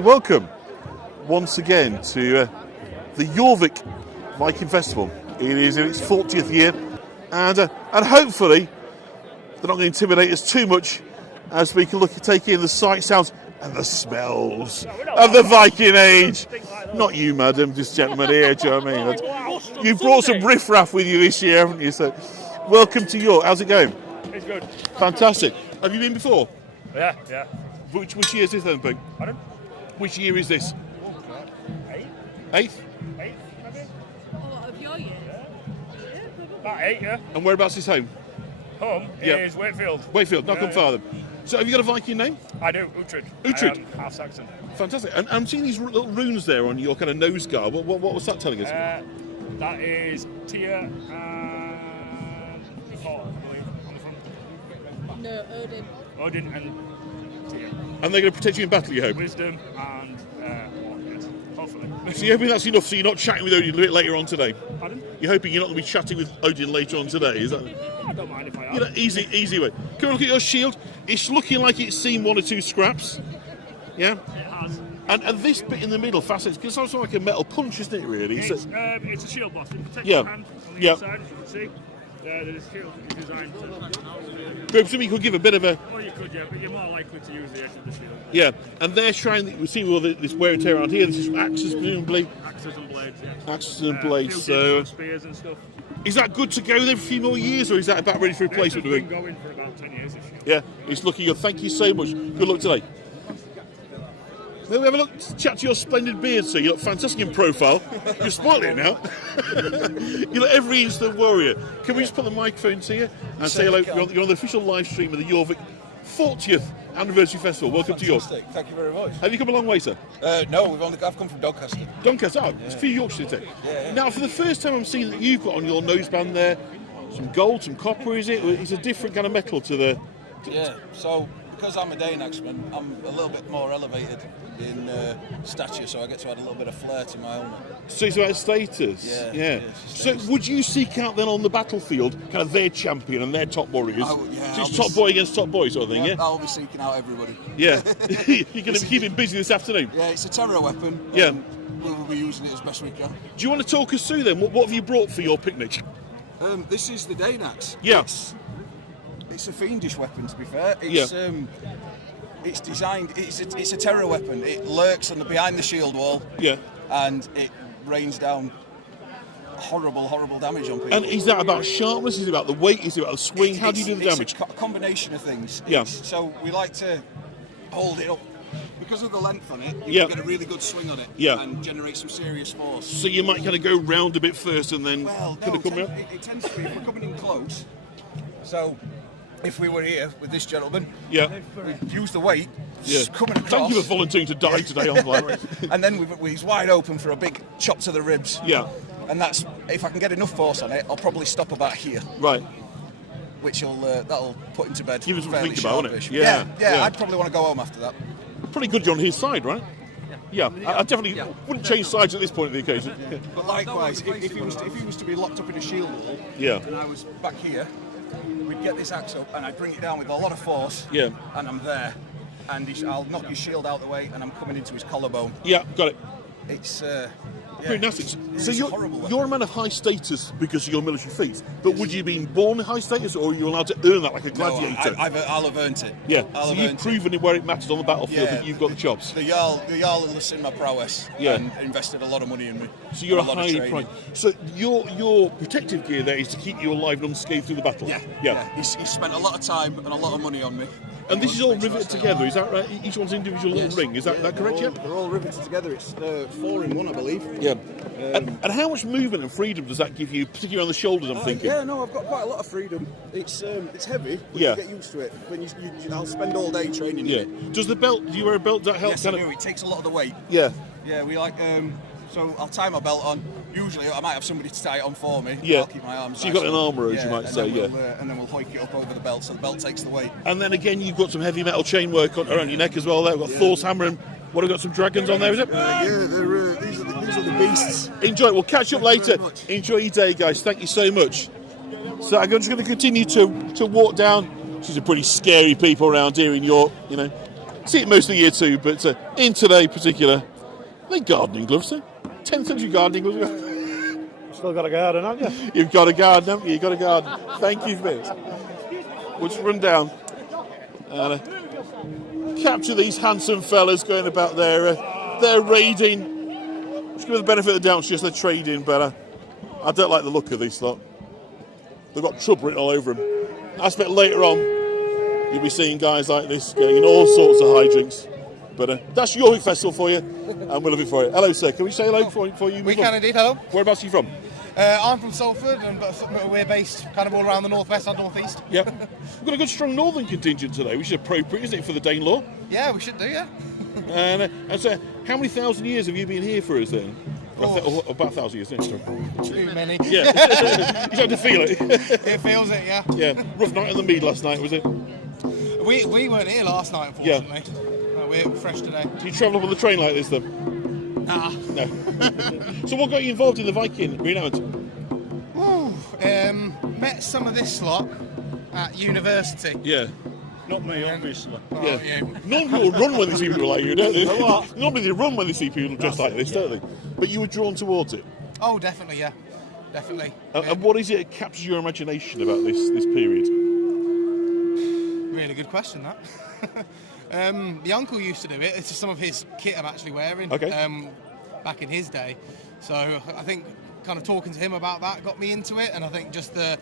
Welcome once again to the Jorvik Viking Festival. It is in its 40th year, and hopefully they're not going to intimidate us too much as we can take in the sights, sounds and the smells of the Viking Age. Not you, madam, this gentleman here, do you know what I mean? You've brought some riffraff with you this year, haven't you? So welcome to York. How's it going? It's good. Fantastic. Have you been before? Yeah. Which year is this then, Pete? Pardon? Which year is this? Eighth? Maybe? Of your year? Yeah, About 8, yeah. And whereabouts is home? Home is Wakefield. Wakefield, not Fartham. So have you got a Viking name? I do, Uhtred. Uhtred. Half Saxon. Fantastic. And I'm seeing these little runes there on your kind of nose guard. What was that telling us? That is Tyr and Thor, I believe, on the front. No, Odin. Odin and Tyr. And they're going to protect you in battle, you hope? Wisdom and hopefully. So you're hoping that's enough so you're not chatting with Odin a bit later on today? Pardon? You're hoping you're not going to be chatting with Odin later on today, is that? I don't mind if I am. You know, easy way. Come and look at your shield. It's looking like it's seen one or two scraps. Yeah? It has. And this bit in the middle, fascinates, because it's also like a metal punch, isn't it, really? It's a shield boss. It protects Yeah. your hand on the inside, as you can see. The shield is designed to... But you could give a bit of a... Well, you could, yeah, but you're more likely to use the edge of the shield. Yeah, and they're trying... We see all this wear and tear around here. This is axes, presumably. Axes and blades, yeah. Axes and blades, few so... spears and stuff. Is that good to go there for a few more years, or is that about ready for replacement? This has been going for about 10 years, this shield. Yeah, it's looking good. Thank you so much. Good luck today. May we have a look, chat to your splendid beard, sir. You look fantastic in profile. You're spoiling it now. You look every inch the warrior. Can we just put the microphone to you and say hello? You're on the official live stream of the Jorvik 40th Anniversary Festival. Welcome to York. Thank you very much. Have you come a long way, sir? No, I've come from Doncaster. Doncaster, it's for Yorkshire today. Yeah. Now, for the first time, I'm seeing that you've got on your noseband there some gold, some copper, is it? It's a different kind of metal to the... Yeah, so because I'm a Daneaxman, I'm a little bit more elevated in stature, so I get to add a little bit of flair to my helmet. So it's about status. Yeah. So would you seek out then on the battlefield kind of their champion and their top warriors? So it's top boy against top boy sort of thing, yeah? I'll be seeking out everybody. Yeah. You're going to be keeping busy this afternoon? Yeah, it's a terror weapon. Yeah. We'll be using it as best we can. Do you want to talk us through then? What have you brought for your picnic? This is the Daneaxe. Yeah. It's a fiendish weapon, to be fair. It's designed. It's a terror weapon. It lurks behind the shield wall. Yeah. And it rains down horrible damage on people. And is that about sharpness? Is it about the weight? Is it about the swing? How do you do the damage? It's a combination of things. Yeah. So we like to hold it up. Because of the length on it, you can get a really good swing on it and generate some serious force. So you might kind of go round a bit first and then come round? It tends to be, if we're coming in close, so if we were here with this gentleman, we'd use the weight, coming across. Thank you for volunteering to die today online. And then he's wide open for a big chop to the ribs. Yeah. And that's, if I can get enough force on it, I'll probably stop about here. Right. Which that'll put him to bed. Give us something to think about, won't it? Yeah, I'd probably want to go home after that. Pretty good you're on his side, right? Yeah. I definitely wouldn't change sides at this point of the occasion. Yeah. But likewise, if he was to be locked up in a shield wall, and I was back here, we'd get this axe up and I'd bring it down with a lot of force, and I'm there, and I'll knock his shield out the way, and I'm coming into his collarbone. Yeah, got it. It's pretty nasty. So you're a man of high status because of your military feats, but would you have been born in high status, or are you allowed to earn that like a gladiator? No, I'll have earned it. Yeah, so you've proven it where it matters on the battlefield that you've got the chops. The Jarl has seen my prowess and invested a lot of money in me. So you're a highly prized. So your protective gear there is to keep you alive and unscathed through the battle? Yeah. He's spent a lot of time and a lot of money on me. And this is all riveted together, is that right? Each one's individual little ring, is that correct, They're all riveted together. It's 4 in 1, I believe. Yeah. And how much movement and freedom does that give you, particularly on the shoulders, I'm thinking? Yeah, no, I've got quite a lot of freedom. It's heavy, but you get used to it. When I'll spend all day training in it. Does the belt, do you wear a belt that helps? Yes, I do. It takes a lot of the weight. Yeah. Yeah, we like... So I'll tie my belt on. Usually I might have somebody to tie it on for me. Yeah. I'll keep my arms. So you've got an armourer, as you might say, and then we'll hoik it up over the belt, so the belt takes the weight. And then again, you've got some heavy metal chain work around your neck as well. There, we've got Thor's hammer and what have got some dragons on there, is it? These are the beasts. Enjoy it. We'll catch up later. Enjoy your day, guys. Thank you so much. So I'm just going to continue to walk down. These are pretty scary people around here in York, you know. see it most of the year too, but in today in particular, they're gardening gloves, 10th century gardening gloves. Still got a garden, haven't you? You've got a garden, haven't you? You've got a garden. Thank you, Vince. We'll just run down and capture these handsome fellas going about their raiding. Just give them the benefit of the doubt, it's just they're trading, but I don't like the look of this lot. They've got trouble written all over them. I expect later on you'll be seeing guys like this getting in all sorts of hijinks. But that's Jorvik Festival for you, and we'll love it for you. Hello, sir. Can we say hello for you? We can indeed. Hello. Whereabouts are you from? I'm from Salford, and we're based kind of all around the northwest and northeast. Yep. We've got a good, strong northern contingent today, which is appropriate, isn't it, for the Danelaw? Yeah, we should do, yeah. And so, how many thousand years have you been here for us then? About 1,000 years, isn't it? Too many. Yeah. You have to feel it. It feels it, yeah. Yeah. Rough night on the mead last night, was it? We weren't here last night, unfortunately. Yeah. We're fresh today. Do you travel up on the train like this, then? Nah. No. So what got you involved in the Viking reenactment? Met some of this lot at university. Yeah. Not me, obviously. Oh, yeah. Normally people run when they see people like you, don't they? Normally they run when they see people dressed like this, don't they? But you were drawn towards it. Oh, definitely, yeah. Definitely. And what is it that captures your imagination about this period? Really good question, that. The uncle used to do it. It's just some of his kit I'm actually wearing. Okay. Back in his day. So I think kind of talking to him about that got me into it, and I think just the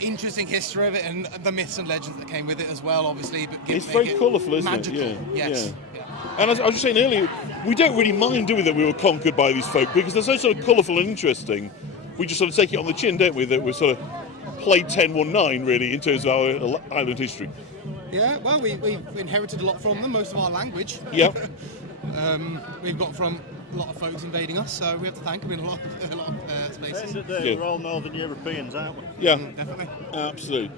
interesting history of it and the myths and legends that came with it as well, obviously. But it's very colourful, isn't magical. it? Yeah. Yes. Yeah. And as I was just saying earlier, we don't really mind, do we, that we were conquered by these folk, because they're so sort of colourful and interesting. We just sort of take it on the chin, don't we, that we're sort of played 10-1-9, really, in terms of our island history. Yeah, well, we've inherited a lot from them, most of our language. Yeah. We've got from a lot of folks invading us, so we have to thank them in a lot of spaces. We're all Northern Europeans, aren't we? Yeah, definitely. Absolutely.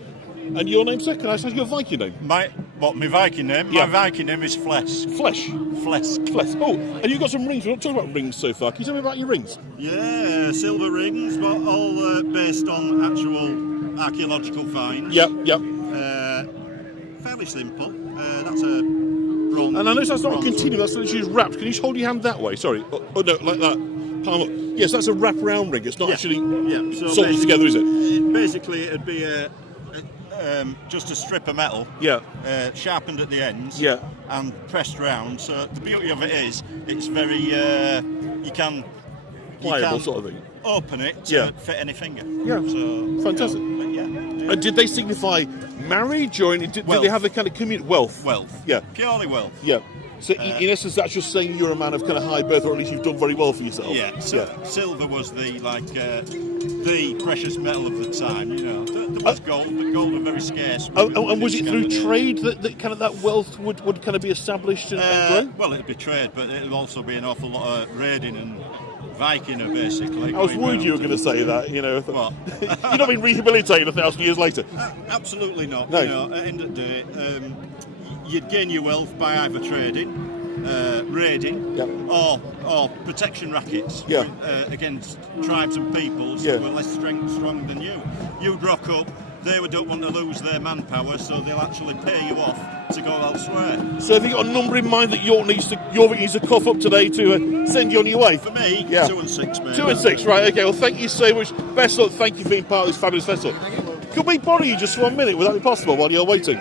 And your name, sir? Can I ask your Viking name? My Viking name? Yeah. My Viking name is Flesh. Flesh? Flesh. Flesh. Oh, and you've got some rings. We're not talking about rings so far. Can you tell me about your rings? Yeah, silver rings, but all based on actual archaeological finds. Yep, yep. Fairly simple. That's a bronze. And I know that's not a continuum, that's literally just wrapped. Can you just hold your hand that way? Sorry. Oh no, like that. Palm up. Yes, that's a wrap-around ring. It's not actually soldered together, is it? Basically, it'd be just a strip of metal. Yeah. Sharpened at the ends. Yeah. And pressed round. So the beauty of it is, it's very you can pliable sort of thing. Open it to fit any finger. Yeah. So fantastic. And did they signify marriage, or did they have the kind of wealth? Wealth. Yeah. Purely wealth. Yeah. So in essence, that's just saying you're a man of kind of high birth, or at least you've done very well for yourself. Yeah. So silver was the precious metal of the time. You know, there was gold, but gold was very scarce. And was it through trade that kind of that wealth would kind of be established and grow? Well, it'd be trade, but it'd also be an awful lot of raiding and Viking, basically. I was worried you were going to say that. You know, what? You've not been rehabilitated 1,000 years later. Absolutely not. No. You know, at the end of the day, you'd gain your wealth by either trading, raiding, or protection rackets against tribes and peoples who were less strong than you. You'd rock up. They don't want to lose their manpower, so they'll actually pay you off to go elsewhere. So have you got a number in mind that Jorvik needs to cough up today to send you on your way? For me, 2 and 6, mate. 2 and 6, right, okay. Well, thank you so much. Best luck. Thank you for being part of this fabulous festival. Could we borrow you just for 1 minute? Would that be possible while you're waiting?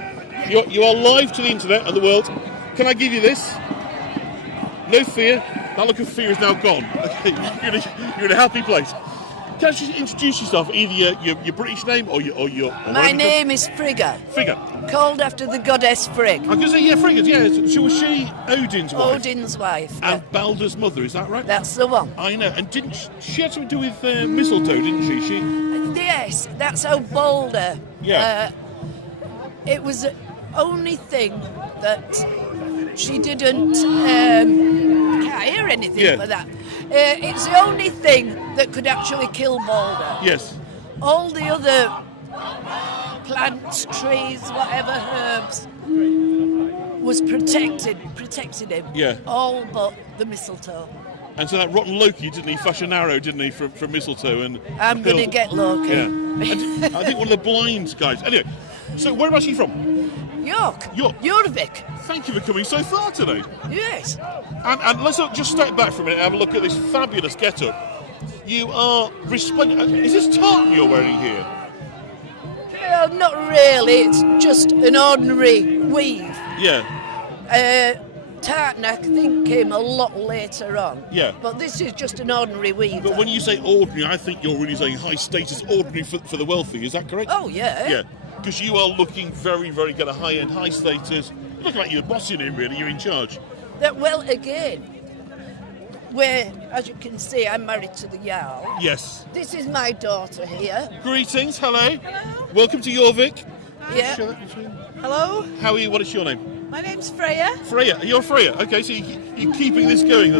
You are live to the internet and the world. Can I give you this? No fear. That look of fear is now gone. Okay, you're in a happy place. Can you just introduce yourself, either your British name or your My name is Frigga. Frigga. Called after the goddess Frigg. I'm going to say, Frigga, yeah. So was she Odin's wife? Odin's wife. And Balder's mother, is that right? That's the one. I know. And didn't she had something to do with mistletoe, didn't she? Yes, that's how Balder. Yeah. It was the only thing that she didn't. Can't hear anything for that. It's the only thing that could actually kill Balder. Yes. All the other plants, trees, whatever, herbs was protected him. Yeah. All but the mistletoe. And so that rotten Loki, didn't he, fashion an arrow, didn't he, from mistletoe? And I'm going to get Loki. Yeah. I think one of the blind guys. Anyway, so whereabouts are you from? York. Jorvik. Thank you for coming so far today. Yes. And let's just step back for a minute and have a look at this fabulous get-up. You are resplendent. Is this tartan you're wearing here? Not really. It's just an ordinary weave. Yeah. Tartan, I think, came a lot later on. Yeah. But this is just an ordinary weave. But when you say ordinary, I think you're really saying high status, ordinary for the wealthy. Is that correct? Oh, yeah. Yeah. Because you are looking very, very kind of high-end, high status. You look like you're bossing him, really. You're in charge. Well, again, where, as you can see, I'm married to the Jarl. Yes. This is my daughter here. Greetings. Hello. Hello. Welcome to Jorvik. Yeah. Hello. How are you? What is your name? My name's Freya. Freya. You're Freya. Okay, so you're keeping this going.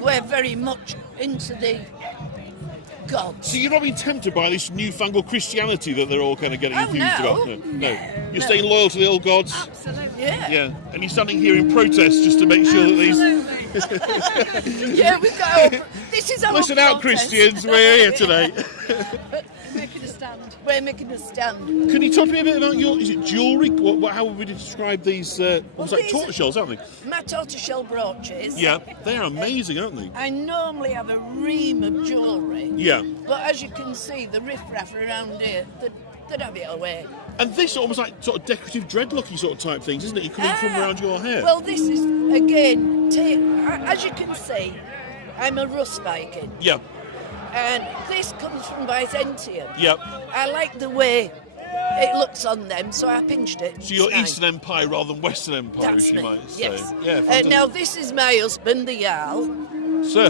We're very much into the gods. So you're not being tempted by this newfangled Christianity that they're all kind of getting infused about? No. You're staying loyal to the old gods? Absolutely. Yeah. And you're standing here in protest just to make sure that these... Yeah, we've got our... This is our Listen out, Christians. We're here today. Making a stand. We're making a stand. Can you talk to me a bit about your... Is it jewellery? How would we describe these... almost like tortoiseshells, aren't they? My tortoiseshell brooches. Yeah. They're amazing, aren't they? I normally have a ream of jewellery. Yeah. But as you can see, the riffraff around here, they'd have it away. And this almost like sort of decorative dreadlocky sort of type things, isn't it? You're coming from around your hair. Well, this is, again, as you can see, I'm a Rus Viking. Yeah. And this comes from Byzantium. Yep. I like the way it looks on them, so I pinched it. So you're It's Eastern Empire rather than Western Empire, That's as you me. might say. Yes. Yeah, fantastic. Now, this is my husband, the Jarl. Sir.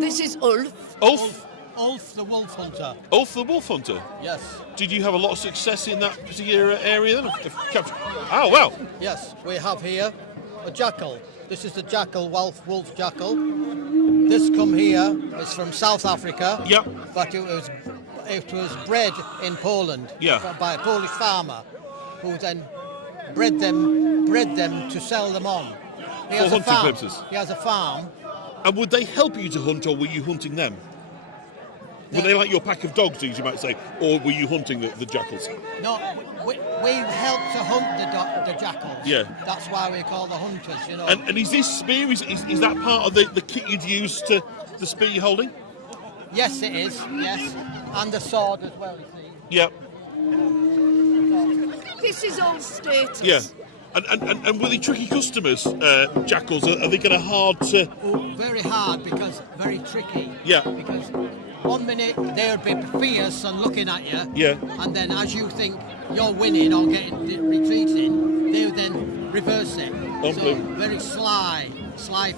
This is Ulf. Ulf the Wolf Hunter. Ulf the Wolf Hunter? Yes. Did you have a lot of success in that particular area then? Oh, wow. Yes, we have here a jackal. This is the jackal, wolf jackal. This come here is from South Africa. Yep. But it was bred in Poland. Yeah. By a Polish farmer, who then bred them to sell them on. He has hunting a farm. purposes. He has a farm. And would they help you to hunt, or were you hunting them? Were they like your pack of dogs, as you might say, or were you hunting the jackals? No, we help to hunt the jackals. Yeah. That's why we call the hunters, you know. And is this spear, is that part of the kit you'd use to the spear you're holding? Yes, it is, yes. And the sword as well, you see. Yep. This is all status. Yeah. And were they tricky customers, jackals? Are they kind of hard to... Oh, very hard, because very tricky. Yeah. Because 1 minute they would be fierce and looking at you. Yeah. And then as you think you're winning or retreating, they would then reverse it. So very sly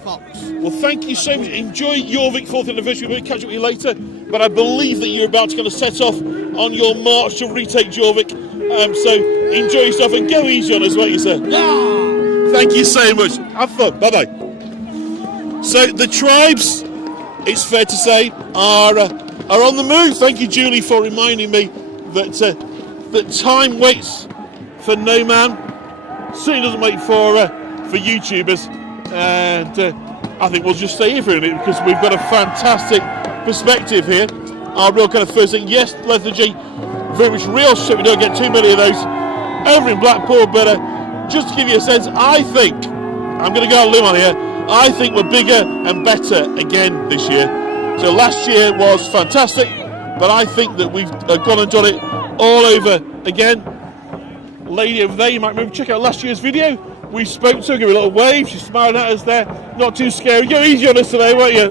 fox. Well, thank you so much. Enjoy Jorvik 4th anniversary. We'll catch up with you later. But I believe that you're about to kind of set off on your march to retake Jorvik. So enjoy yourself and go easy on us, won't you, sir? Yeah. Thank you so much. Have fun. Bye-bye. So the tribes, it's fair to say, are on the move. Thank you, Julie, for reminding me that time waits for no man. Certainly doesn't wait for YouTubers. And I think we'll just stay here for a minute because we've got a fantastic perspective here. Our real kind of first thing, yes, lethargy, very much real shit. We don't get too many of those over in Blackpool. But just to give you a sense, I think, I'm going to go on a limb on here, I think we're bigger and better again this year. So last year was fantastic, but I think that we've gone and done it all over again. Lady over there, you might remember, check out last year's video. We spoke to her, give her a little wave, she's smiling at us there. Not too scary. Go easy on us today, won't you?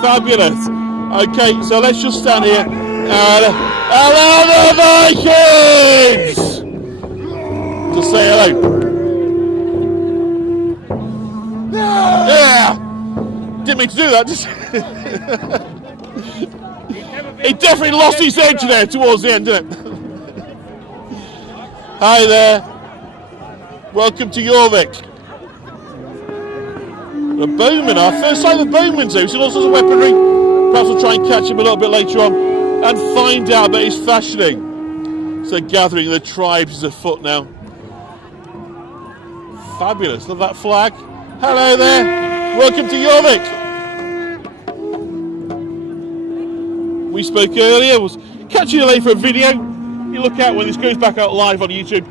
Fabulous. Okay, so let's just stand here. Hello, the Vikings! Just say hello. Yeah! Didn't mean to do that, just... It definitely lost his edge there towards the end, didn't it? Hi there. Welcome to Jorvik. The bowmen, our first time the bowmen, so he's all sorts of weaponry. Perhaps we'll try and catch him a little bit later on and find out about his fashioning. So gathering the tribes is afoot now. Fabulous, love that flag. Hello there, welcome to Jorvik. We spoke earlier, we'll catch you later for a video. You look out when this goes back out live on YouTube.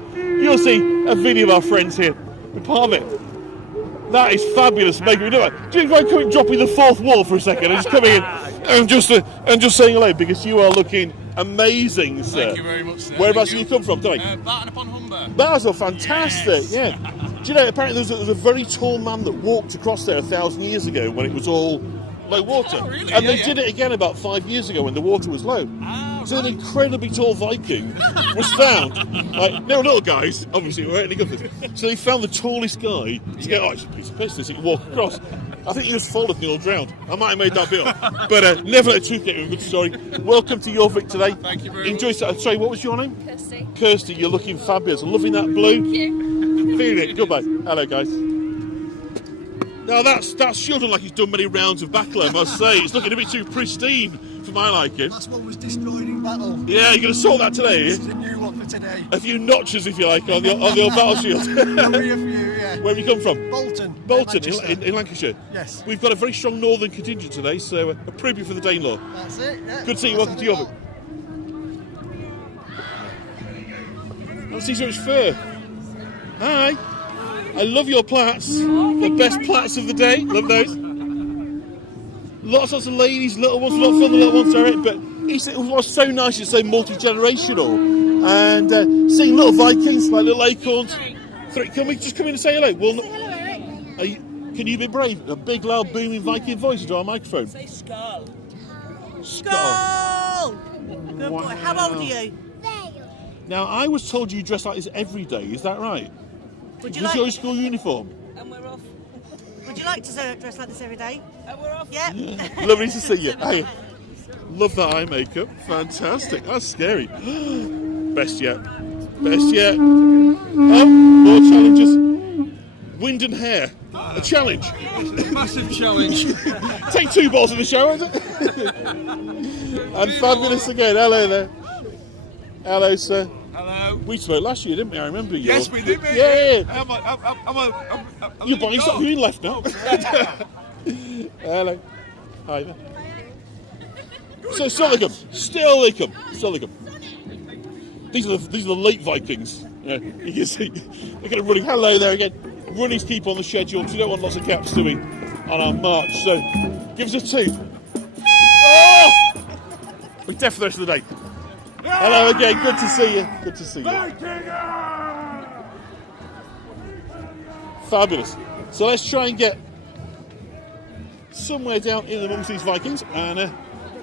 you'll see a video of our friends here. We're part of it. That is fabulous, making me do it. Do you mind coming, dropping the fourth wall for a second and just coming in and just saying hello, because you are looking amazing, sir. Thank you very much, sir. Whereabouts do you come from today? Barton upon Humber. That's fantastic, Yes. yeah. Do you know, apparently there was a very tall man that walked across there 1,000 years ago when it was all low water. Oh, really? And Yeah, they did it again about 5 years ago when the water was low. So an incredibly tall Viking was found. Like, they were little guys, obviously, weren't any good for this. So they found the tallest guy to go, oh, it's a piece of piss, this, he could walk across. I think he was folded and all drowned. I might have made that bit up. But never let the truth get you a good story. Welcome to Jorvik today. Thank you very Enjoy much. Sorry, what was your name? Kirsty. Kirsty, you're looking fabulous. I'm loving that blue. Thank you. Feeling it. Goodbye. Hello, guys. Now that's shielding like he's done many rounds of battle, I must say. It's looking a bit too pristine for my liking. That's what was destroyed in battle. Yeah, you're going to sort that today, This is a new one for today. A few notches, if you like, on the old battle shield. Only a few, yeah. Where have you come from? Bolton. Bolton, Manchester. in Lancashire. Yes. We've got a very strong northern contingent today, so approve you for the Danelaw. That's it, yeah. Good to see you. Welcome to Jorvik. Let's see so much fur. Hi. I love your plats. The best plats of the day. Love those. Lots of ladies, little ones, a lot of fun, the little ones are it, but it was so nice to say multi-generational. And seeing little Vikings, like little acorns. Can we just come in and say hello? Well, can you be brave? A big, loud, booming Viking voice into our microphone. Say skull. Skull. Good Wow. boy. How old are you? Now, I was told you dress like this every day. Is that right? Would you Is like? your school uniform? And we're off. Would you like to dress like this every day? And we're off. Yeah. Lovely to see you. Hey, love that eye makeup. Fantastic. That's scary. Best yet. Best yet. More challenges. Wind and hair. A challenge. Massive challenge. Take 2 balls in the shower, is it? And fabulous again. Hello there. Hello, sir. Hello. We spoke last year, didn't we? I remember you. Yes, we did, mate. Yeah. I'm You're buying stuff. You left now. Hello. Hi there. So still they come. Still they come. These are the late Vikings. Yeah, you can see they're going to running. Hello there again. Runnings keep on the schedule because we don't want lots of gaps, do we, on our march? So give us a 2. Oh! We're deaf for the rest of the day. Hello again. Good to see you. Good to see you. Fabulous. So let's try and get somewhere down in amongst these Vikings, and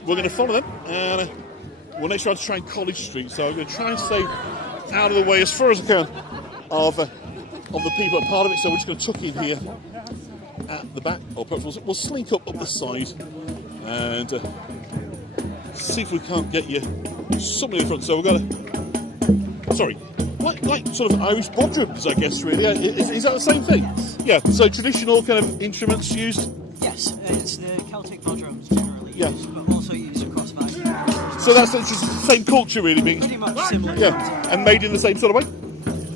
we're going to follow them. And we'll next try to try and College Street. So I'm going to try and stay out of the way as far as I can of the people that are part of it. So we're just going to tuck in here at the back, or perhaps we'll slink up the side and see if we can't get you something in front. So we've got to, sorry, like sort of Irish bodrums, I guess, really. Is that the same thing? Yeah, so traditional kind of instruments used? Yes, it's the Celtic bodrums generally used, but also used across Vikings. So that's just the same culture, really, being pretty much similar. Yeah, and made in the same sort of way?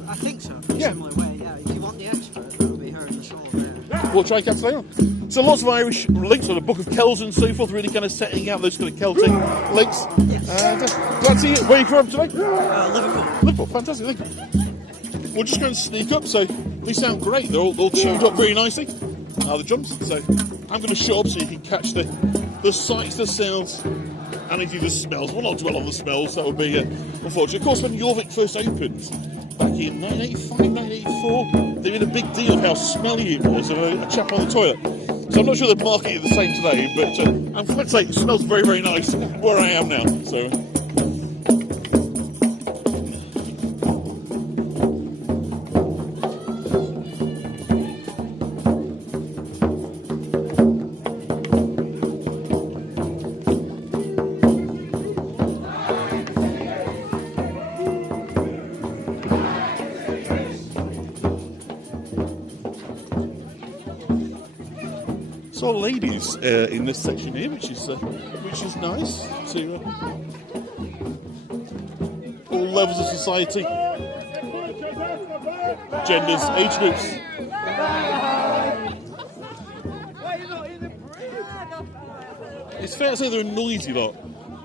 I think so, similar way, yeah. If you want the expert, it'll be her in the show there. We'll try catch later on. So lots of Irish links on the Book of Kells and so forth, really kind of setting out those kind of Celtic links. Yes. Glad to see you. Where are you from today? Liverpool. Liverpool, fantastic, thank you. We'll just go and sneak up, so they sound great. They're all tuned up very nicely. The drums. So I'm going to shut up so you can catch the sights, the sounds, and indeed the smells. We'll not dwell on the smells, that would be unfortunate. Of course, when Jorvik first opened, back in 1985, 1984, they made a big deal of how smelly it was of a chap on the toilet. So I'm not sure they'd market it the same today, but I'm glad to say it smells very, very nice where I am now. So. So ladies in this section here, which is nice. To all levels of society, genders, age groups. It's fair to say they're a noisy lot,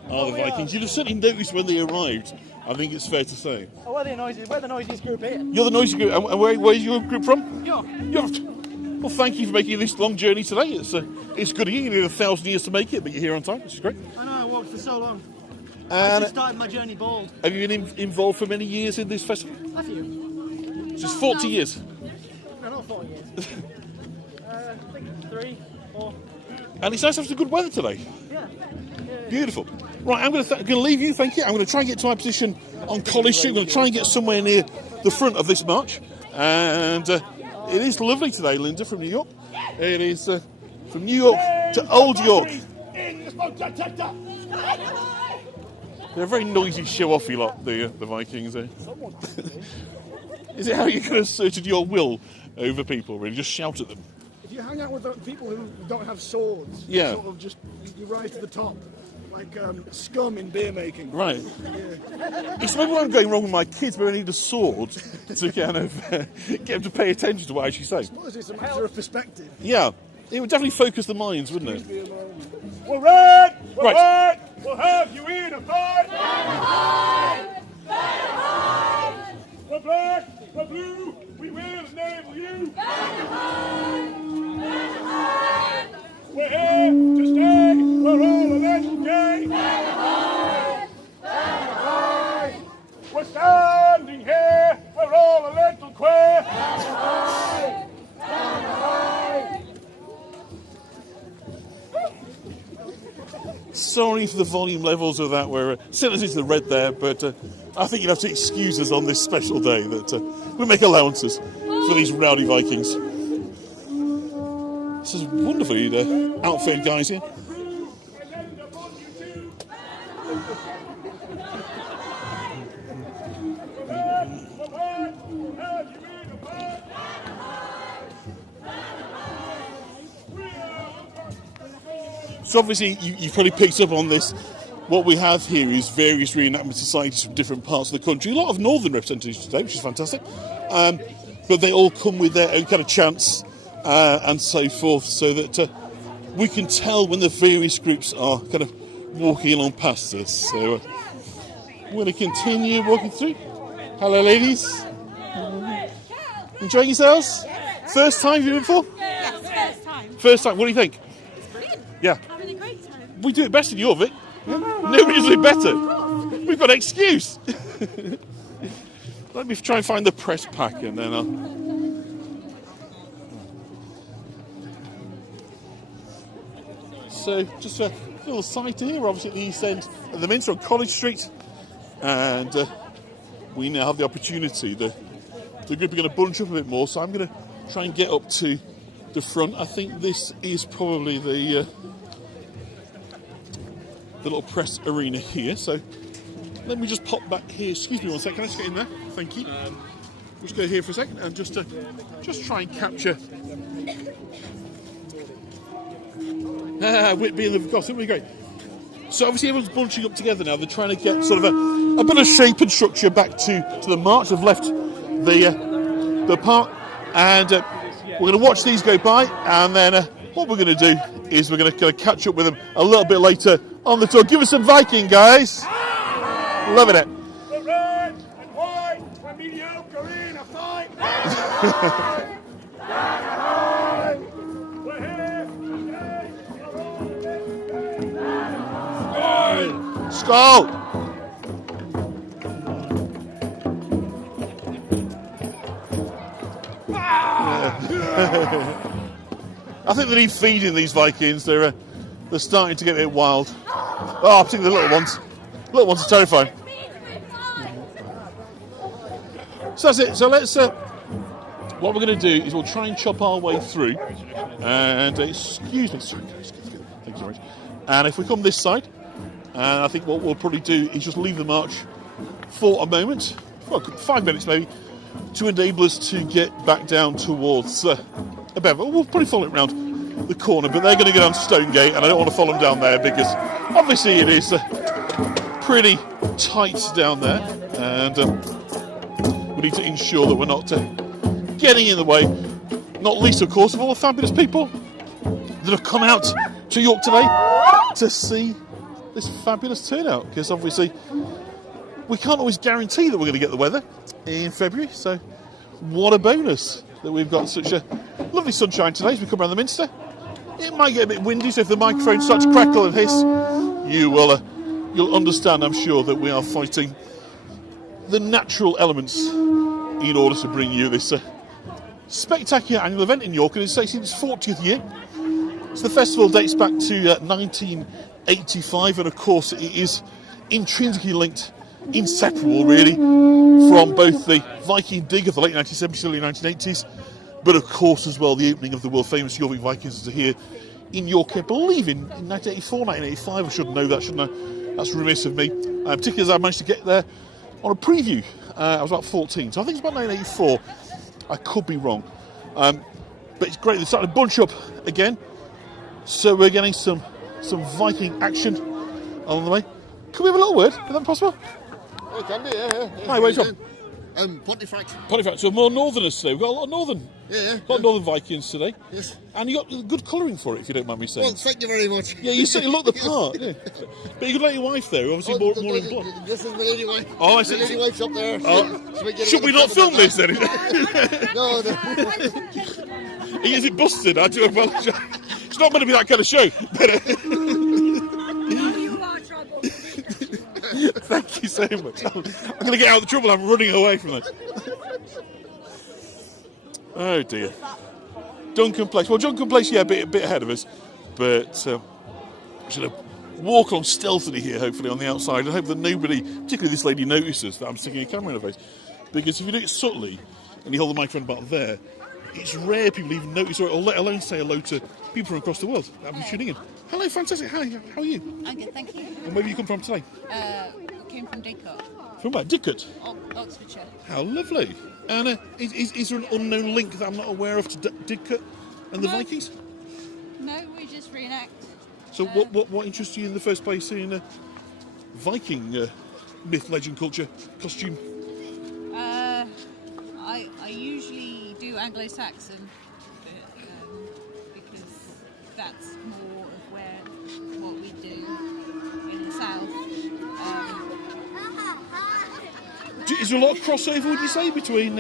are the Vikings. You'd have certainly noticed when they arrived. I think it's fair to say. Oh, we're the noisiest group here. You're the noisy group. And where's your group from? York. Well, thank you for making this long journey today. It's good of you. You need 1,000 years to make it, but you're here on time, which is great. I know, I walked for so long. I And just started my journey bald. have you been involved for many years in this festival? A few. Just 40 years. No, not 4 years. I think 3, 4. And it's nice to have some good weather today. Yeah. Beautiful. Right, I'm going to leave you, thank you. I'm going to try and get to my position on College Street. I'm going to try and get somewhere near the front of this march. And it is lovely today, Linda, from New York. It is from New York to Old York. They're a very noisy, show-offy lot, the Vikings. Is it how you can asserted your will over people, really? Just shout at them? If you hang out with people who don't have swords, Yeah. sort of just you rise to the top, like scum in beer making. Right. Yeah. It's maybe what I'm going wrong with my kids, but I need a sword to kind of get them to pay attention to what I actually say. I suppose it's a matter of perspective. Yeah, it would definitely focus the minds, wouldn't it? We're red! We're Right. white! We'll have you in a fight! We're black! We're blue! We will enable you! We're here to stay! We're all a little gay! We're standing here! We're all a little queer! Sorry for the volume levels of that. We're sent into the red there, but I think you'd have to excuse us on this special day that we make allowances for these rowdy Vikings. This is wonderfully outfitted guys here. So obviously you've probably picked up on this. What we have here is various reenactment societies from different parts of the country. A lot of northern representation today, which is fantastic. But they all come with their own kind of chants and so forth, so that we can tell when the various groups are kind of walking along past us. So we're going to continue walking through. Hello, ladies. Enjoying yourselves? First time you've been before? Yes, first time. First time. What do you think? It's brilliant. Yeah. Having a great time. We do it best in Jorvik. Nobody does it better. We've got an excuse. Let me try and find the press pack and then I'll... So, just a little site here. We're obviously at the east end of the Minster on College Street. And we now have the opportunity. The group are going to bunch up a bit more, so I'm going to try and get up to the front. I think this is probably the little press arena here. So let me just pop back here. Excuse me one second. Can I just get in there? Thank you. Just go here for a second and just try and capture Whitby and the gossip. It would be great. So obviously everyone's bunching up together now. They're trying to get sort of a bit of shape and structure back to the march. They've left the park, and we're going to watch these go by, and then what we're going to do is we're going to catch up with them a little bit later on the tour. Give us some Viking, guys. Loving it. We're red and white, we're mediocre in a fight. We're here today. Skull. I think they need feeding, these Vikings. They're starting to get a bit wild. Oh, particularly the little ones. Little ones are terrifying. So that's it. So let's. What we're going to do is we'll try and chop our way through. And excuse me, sorry, thank you very much. And if we come this side, and I think what we'll probably do is just leave the march for a moment, well, 5 minutes maybe, to enable us to get back down towards Bevel. We'll probably follow it round the corner, but they're going to go down to Stonegate, and I don't want to follow them down there because obviously it is pretty tight down there, and we need to ensure that we're not getting in the way, not least of course of all the fabulous people that have come out to York today to see this fabulous turnout, because obviously we can't always guarantee that we're going to get the weather in February, so what a bonus that we've got such a lovely sunshine today as we come around the Minster. It might get a bit windy, so if the microphone starts to crackle and hiss, you'll understand, I'm sure, that we are fighting the natural elements in order to bring you this spectacular annual event in York, and it's in its 40th year. So the festival dates back to 1985, and of course it is intrinsically linked, inseparable really, from both the Viking dig of the late 1970s, early 1980s, but of course as well the opening of the world famous Jorvik Vikings are here in York, I believe in 1984, 1985. I should know that, shouldn't I? That's remiss of me. Particularly as I managed to get there on a preview. I was about 14, so I think it's about 1984. I could be wrong. But it's great, they're starting to bunch up again. So we're getting some Viking action along the way. Could we have a little word? Is that possible? Oh, can be, yeah. Hi, where's from? Pontefract. Pontefract, so more northerners today. We've got a lot of northern. Yeah. A lot of northern Vikings today. Yes. And you got good colouring for it, if you don't mind me saying. Well, thank you very much. Yeah, you certainly look the part. Yeah. But you could let your wife there, obviously more in blonde. This is my lady wife. Oh, I see. My lady wife's up there. Should we not film this then? No. Is it busted? I do apologise. It's not going to be that kind of show. Thank you so much. I'm going to get out of the trouble. I'm running away from this. Oh dear. Duncan Place. Well, Duncan Place, yeah, a bit ahead of us, but I'm going to walk along stealthily here, hopefully on the outside, and hope that nobody, particularly this lady, notices that I'm sticking a camera in her face. Because if you do it subtly and you hold the microphone about there, it's rare people even notice, or let alone say hello to people from across the world that will be tuning in. Hello, fantastic. Hi, how are you? I'm good, thank you. And where have you come from today? Came from Deangate. From where? Didcot? Oxfordshire. How lovely. And is there an unknown link that I'm not aware of to Didcot and the Vikings? No, we just reenact. So what interests you in the first place in Viking myth, legend, culture, costume? I usually do Anglo-Saxon because that's more of what we do in the south. Is there a lot of crossover, would you say, between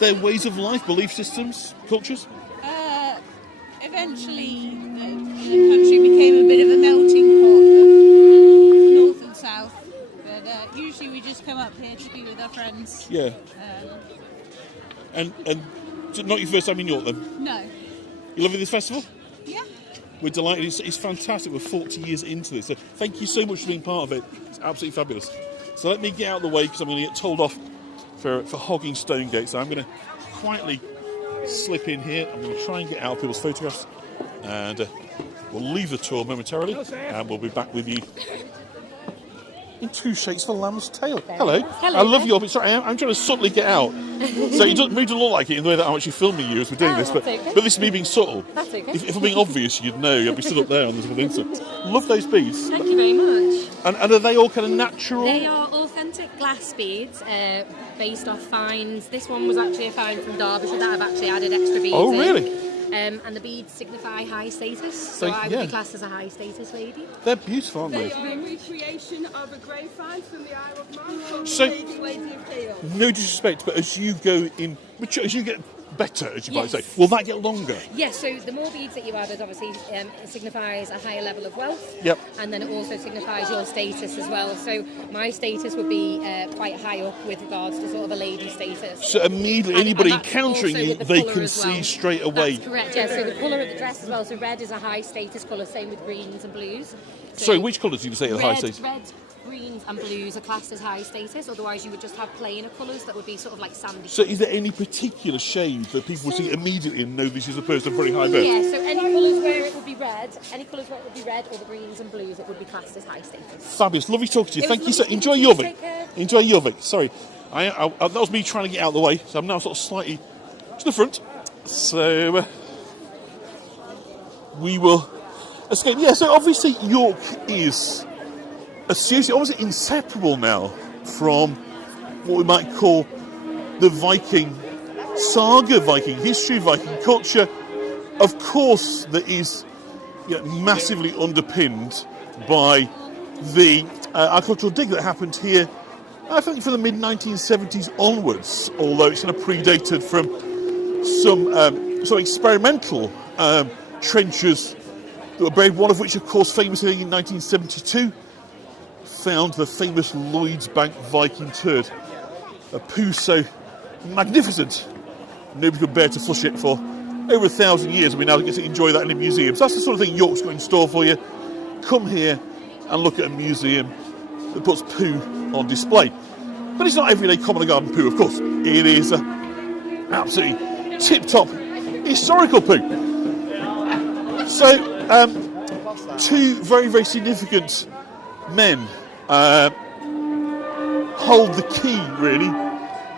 their ways of life, belief systems, cultures? Eventually, the country became a bit of a melting pot of north and south. But usually we just come up here to be with our friends. Yeah. And not your first time in York then? No. You loving this festival? Yeah. We're delighted. It's fantastic. We're 40 years into this. So thank you so much for being part of it. It's absolutely fabulous. So let me get out of the way because I'm going to get told off for hogging Stonegate. So I'm going to quietly slip in here. I'm going to try and get out of people's photographs. And we'll leave the tour momentarily. And we'll be back with you in Two Shakes of a Lamb's Tail. Hello. Hello. I love your... Sorry, I'm trying to subtly get out. So it doesn't look like it in the way that I'm actually filming you as we're doing this. But okay. this is me being subtle. That's okay. If I'm being obvious, you'd know. I'd be stood up there on the thing. So love those beads. Thank you very much. And are they all kind of natural? They are authentic glass beads based off finds. This one was actually a find from Derbyshire that I've actually added extra beads Oh, in. really? And the beads signify high status, so I would be classed as a high status lady. They're beautiful, aren't they? They are a recreation of a grave find from the Isle of Man called So- the Lady of Chaos. No disrespect, but as you go in, as you get better, as you might say, will that get longer? Yes, so the more beads that you added, obviously, it signifies a higher level of wealth. Yep. And then it also signifies your status as well. So my status would be quite high up with regards to sort of a lady status. So immediately, anybody and that's encountering also you, with the they colour can as well. see straight away. That's correct, yeah. So the colour of the dress as well. So red is a high status colour, same with greens and blues. So Sorry, which colours did you say are high status? Red, greens and blues are classed as high status, otherwise you would just have plainer colours that would be sort of like sandy. So is there any particular shade that people will see immediately and know this is a person of very high birth? Yeah, so any colours where it would be red, or the greens and blues, it would be classed as high status. Fabulous, lovely talking to you. It Thank was you so lovely Enjoy to meet you. Jorvik. Take care. Enjoy Jorvik. Sorry, that was me trying to get out of the way, so I'm now sort of slightly to the front. So we will escape. Yeah, so obviously York is associated, almost inseparable now from what we might call the Viking saga, Viking history, Viking culture. Of course, that is massively underpinned by the agricultural dig that happened here I think from the mid-1970s onwards, although it's kind of predated from some experimental trenches that were buried, one of which, of course, famously in 1972, found the famous Lloyd's Bank Viking turd. A poo so magnificent, nobody could bear to flush it for over 1,000 years, and we now get to enjoy that in a museum. So that's the sort of thing York's got in store for you. Come here and look at a museum that puts poo on display. But it's not everyday common garden poo, of course. It is absolutely tip-top historical poo. So, two very, very significant men hold the key, really,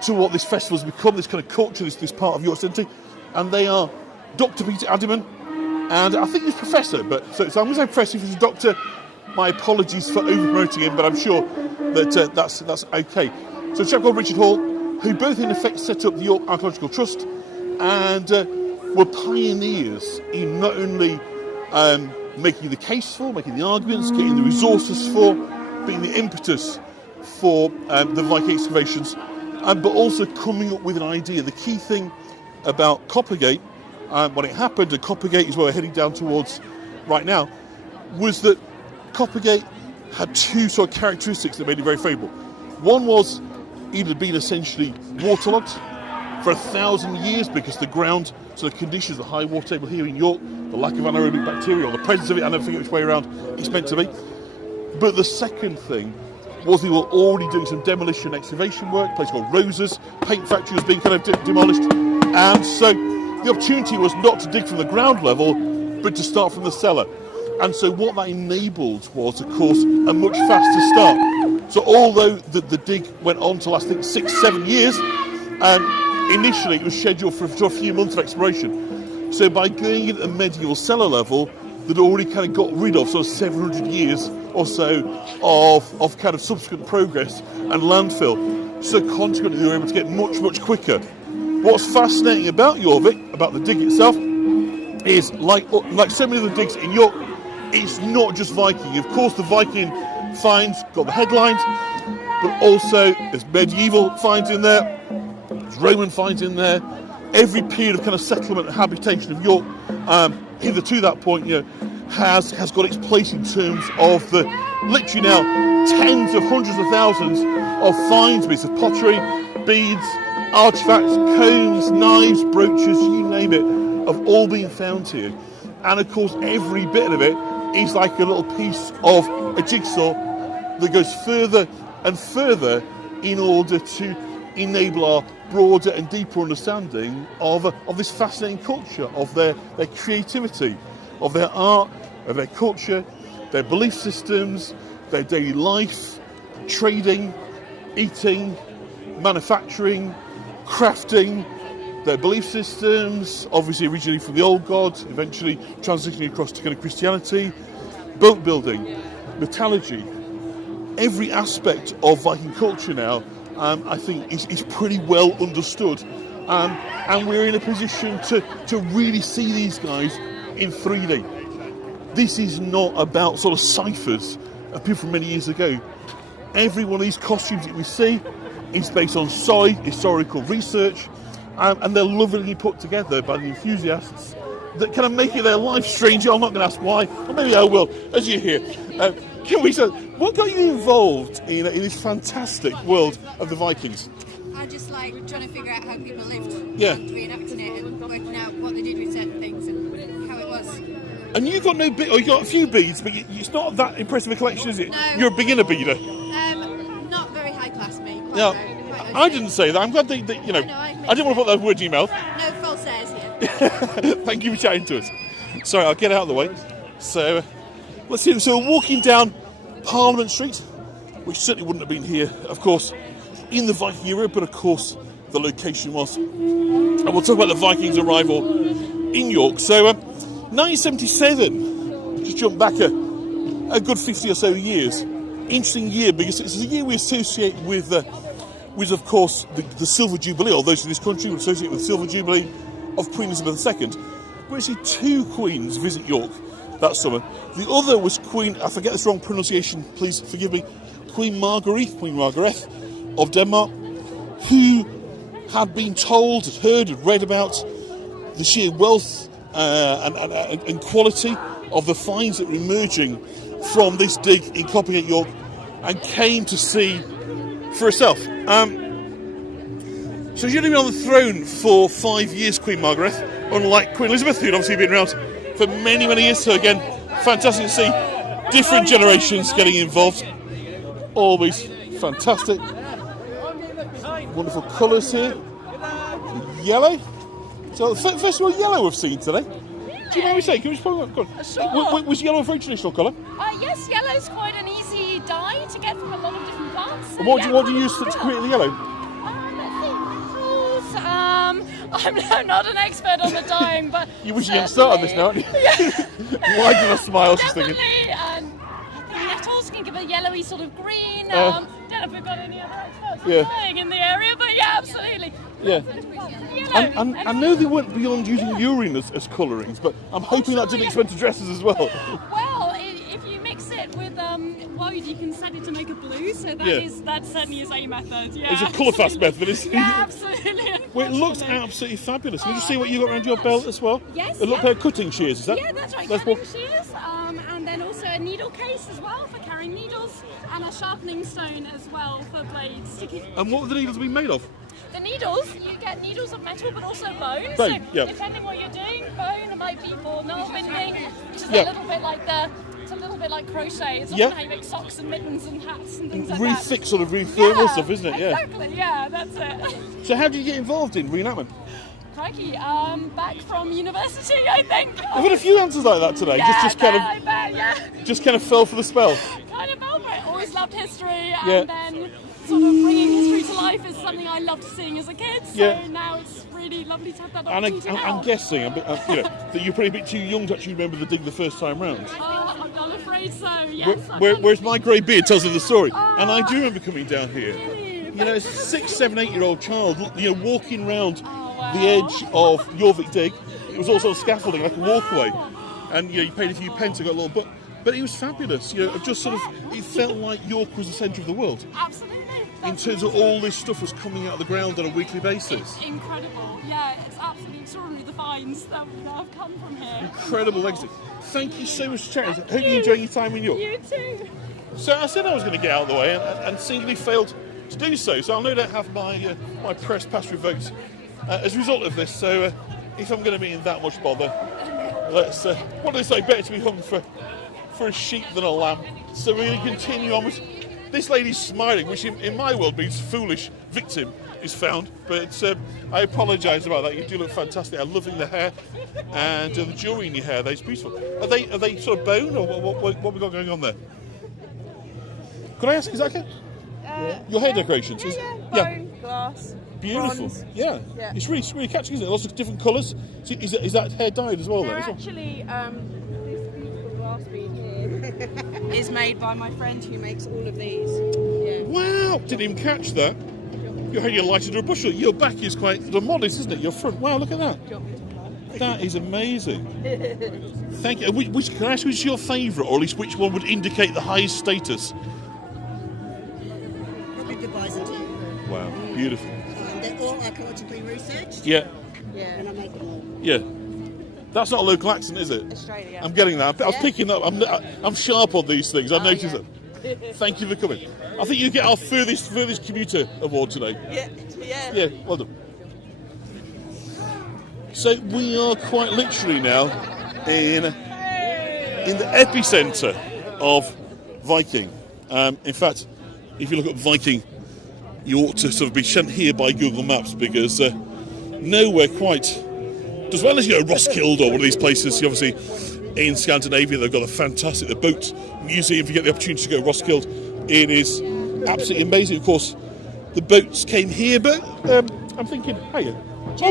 to what this festival has become, this kind of culture, this part of York Centre, and they are Dr. Peter Addiman, and I think he's Professor, but so I'm going to say Professor. If he's a doctor, my apologies for over-promoting him, but I'm sure that that's okay. So a chap called Richard Hall, who both in effect set up the York Archaeological Trust, and were pioneers in not only making the case for, making the arguments, getting the resources for, being the impetus for the Viking excavations, but also coming up with an idea. The key thing about Coppergate, when it happened, and Coppergate is where we're heading down towards right now, was that Coppergate had two sort of characteristics that made it very favourable. One was it had been essentially waterlogged for 1,000 years because the ground, so the conditions, the high water table here in York, the lack of anaerobic bacteria, or the presence of it, I never forget which way around it's meant to be. But the second thing was they were already doing some demolition excavation work, a place called Rose's, paint factory was being kind of demolished, and so the opportunity was not to dig from the ground level, but to start from the cellar. And so what that enabled was, of course, a much faster start. So although the dig went on to last, I think, 6-7 years, and initially it was scheduled for a few months of exploration. So by going in at the medieval cellar level, they'd already kind of got rid of sort of 700 years or so of kind of subsequent progress and landfill. So consequently they were able to get much, much quicker. What's fascinating about Jorvik, about the dig itself, is like so many other digs in York, it's not just Viking. Of course, the Viking finds got the headlines, but also there's medieval finds in there, there's Roman finds in there. Every period of kind of settlement and habitation of York, hither to that point, has got its place in terms of the literally now tens of hundreds of thousands of finds, bits of pottery, beads, artifacts, combs, knives, brooches, you name it, have all been found here. And of course, every bit of it is like a little piece of a jigsaw that goes further and further in order to enable our broader and deeper understanding of this fascinating culture, of their creativity, of their art, of their culture, their belief systems, their daily life, trading, eating, manufacturing, crafting, their belief systems, obviously originally from the old gods, eventually transitioning across to kind of Christianity, boat building, metallurgy. Every aspect of Viking culture now, I think, is pretty well understood. And we're in a position to really see these guys in 3D. This is not about sort of ciphers of people from many years ago. Every one of these costumes that we see is based on solid historical research, and they're lovingly put together by the enthusiasts that kind of make it their life strange. I'm not going to ask why, or maybe I will, as you hear. What got you involved in this fantastic world of the Vikings? I just like trying to figure out how people lived, Yeah. and reenacting it and working out what they did with certain things and how it was. And you've got no bead, or you've got a few beads, but it's not that impressive a collection, is it? No. You're a beginner beader. Not very high class, me. Yeah, I didn't say that. I'm glad that I didn't want to put that word in your mouth. No false airs here. Thank you for chatting to us. Sorry, I'll get out of the way. So, let's see. So we're walking down Parliament Street, which certainly wouldn't have been here, of course, in the Viking era, but of course the location was. And we'll talk about the Vikings' arrival in York. So, 1977, just jump back a good 50 or so years. Interesting year, because it's a year we associate with of course, the Silver Jubilee, or those in this country would associate with the Silver Jubilee of Queen Elizabeth II. We actually two queens visit York that summer. The other was Queen, I forget this wrong pronunciation, please forgive me, Queen Margaret, of Denmark, who had been told, had heard, had read about the sheer wealth and quality of the finds that were emerging from this dig in Coppergate, York, and came to see for herself. So she's only been on the throne for 5 years, Queen Margaret, unlike Queen Elizabeth, who'd obviously been around for many, many years. So again, fantastic to see different generations getting involved. Always fantastic. Wonderful colours here. Yellow. So first of all, yellow we've seen today. Do you know what we say? Can we just go on? Sure. Was yellow a very traditional colour? Yes, yellow's quite an easy dye to get from a lot of different plants. And what do you use to create the yellow? I'm not an expert on the dyeing, but you wish you hadn't started this now, aren't you? Why did I smile? Just thinking. I think nettles can give a yellowy sort of green. Don't know if we've got any other experts on dyeing in the area, but yeah, absolutely. Yeah. And I know they went beyond using urine as colourings, but I'm hoping that didn't extend to dresses as well. Well, if you mix it with woad, you can set it to make a blue, so that certainly is a method. Yeah, it's a colour-fast method, isn't it? Yeah, absolutely. Well, it looks absolutely fabulous. Can you just see what you got around your belt as well? Yes. A little pair of cutting shears, is that? Yeah, that's right. Cutting shears, and then also a needle case as well for carrying needles, and a sharpening stone as well for blades. And what would the needles be made of? The needles, you get needles of metal, but also bone. Bone, so depending what you're doing, bone might be for nail binding, which is a little bit like crochet. It's often how you make socks and mittens and hats and things like really that. Thick, sort of really thermal stuff, isn't it? Yeah. Exactly. Yeah, that's it. So how did you get involved in reenactment? Crikey, back from university, I think. I've had a few answers like that today. Yeah, Just kind of fell for the spell. Kind of fell for it. Always loved history, and then sort of bringing history to life is something I loved seeing as a kid. So now it's really lovely to have that opportunity. And I'm guessing, that you're probably a bit too young to actually remember the dig the first time round. I'm afraid so. Yes. Whereas my grey beard tells us the story, and I do remember coming down here. You know, as a 6, 7, 8-year-old child, walking round the edge of Jorvik Dig. It was also scaffolding, like a walkway, and you paid a few pence and got a little book. But it was fabulous. Just sort of, it felt like York was the centre of the world. Absolutely. In terms of all this stuff was coming out of the ground on a weekly basis. It's incredible. Yeah, it's absolutely extraordinary, the finds that have come from here. Incredible legacy. Thank you so much for chatting. I hope you're enjoying your time in York. You too. So I said I was going to get out of the way and singly failed to do so. So I'll no doubt have my press pass revoked as a result of this. So if I'm going to be in that much bother, let's, what do they say, better to be hung for a sheep than a lamb. So we're going to continue on with this lady's smiling, which in my world means foolish victim is found. But I apologise about that. You do look fantastic. I'm loving the hair and the jewellery in your hair. That's beautiful. Are they sort of bone, or what we got going on there? Can I ask? Is that okay? Your hair decorations? Bone, glass. Beautiful. Bronze. Yeah. It's really catchy, isn't it? Lots of different colours. So is that hair dyed as well? They're then? actually this beautiful glass bead here is made by my friend who makes all of these. Yeah. Wow! Didn't even catch that. Your hair, you're lighter than a bushel. Your back is quite modest, isn't it? Your front. Wow! Look at that. That is amazing. Thank you. Can I ask which is your favourite, or at least which one would indicate the highest status? Probably the Byzantine. Wow! Beautiful. They're all archaeologically researched. Yeah. And I make them all. Yeah. That's not a local accent, is it? Australia. I'm getting that. I was picking up. I'm sharp on these things. I've noticed it. Thank you for coming. I think you get our furthest commuter award today. Yeah. Well done. So we are quite literally now in the epicentre of Viking. In fact, if you look at Viking, you ought to sort of be sent here by Google Maps, because nowhere quite as well as Roskilde or one of these places. Obviously in Scandinavia they've got the boat museum. If you get the opportunity to go to Roskilde, it is absolutely amazing. Of course the boats came here, but I'm thinking, hey,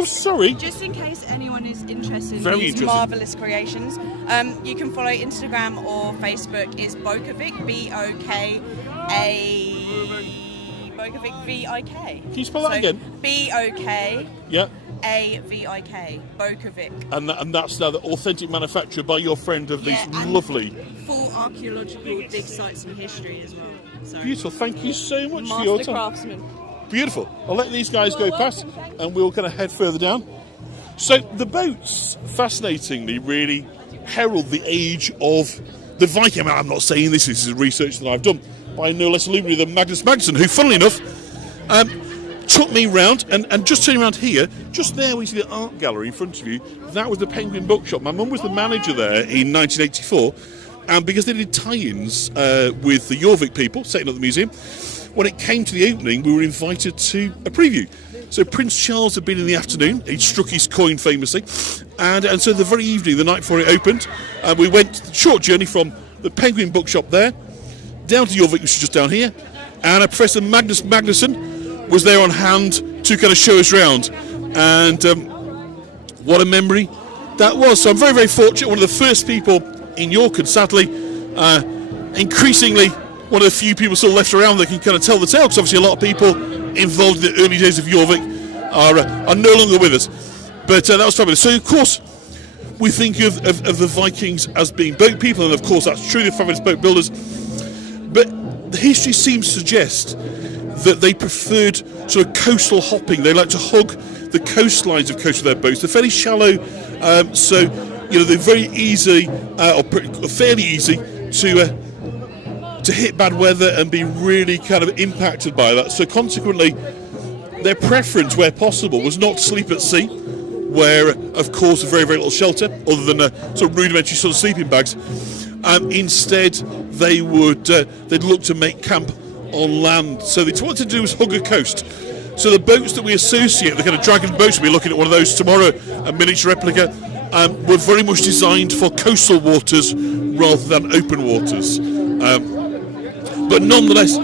sorry. Just in case anyone is interested in Very these interesting. marvellous creations, you can follow Instagram or Facebook. Is Bokovic, Bokovic V-I-K. Can you spell that again? B-O-K. Yeah. A-V-I-K, Bokovic. And that's now the authentic manufacture by your friend of these lovely... Full archaeological dig sites and history as well. So. Beautiful. Thank you so much for Master your time. craftsman. Beautiful. I'll let these guys go past, and we'll kind of head further down. So the boats, fascinatingly, really herald the age of the Viking. I'm not saying this is research that I've done by no less a luminary than Magnus Magnusson, who, funnily enough, took me round, and just turning around here, just there we see the art gallery in front of you, that was the Penguin Bookshop. My mum was the manager there in 1984, and because they did tie-ins with the Jorvik people, setting up the museum, when it came to the opening, we were invited to a preview. So Prince Charles had been in the afternoon, he'd struck his coin famously, and so the very evening, the night before it opened, we went a short journey from the Penguin Bookshop there, down to Jorvik, which is just down here, and Professor Magnus Magnusson was there on hand to kind of show us around, and what a memory that was. So I'm very, very fortunate, one of the first people in York, and sadly, increasingly, one of the few people still left around that can kind of tell the tale, because obviously a lot of people involved in the early days of Jorvik are no longer with us. But that was fabulous. So, of course, we think of the Vikings as being boat people, and of course that's true, they're fabulous boat builders. But the history seems to suggest that they preferred sort of coastal hopping. They like to hug the coastlines of coast with their boats. They're fairly shallow, so they're very easy, or fairly easy to hit bad weather and be really kind of impacted by that. So consequently, their preference, where possible, was not to sleep at sea, where, of course, very, very little shelter, other than sort of rudimentary sort of sleeping bags. Instead, they'd look to make camp on land. So what they wanted to do was hug a coast. So the boats that we associate, the kind of dragon boats, we'll be looking at one of those tomorrow, a miniature replica, were very much designed for coastal waters rather than open waters. But nonetheless,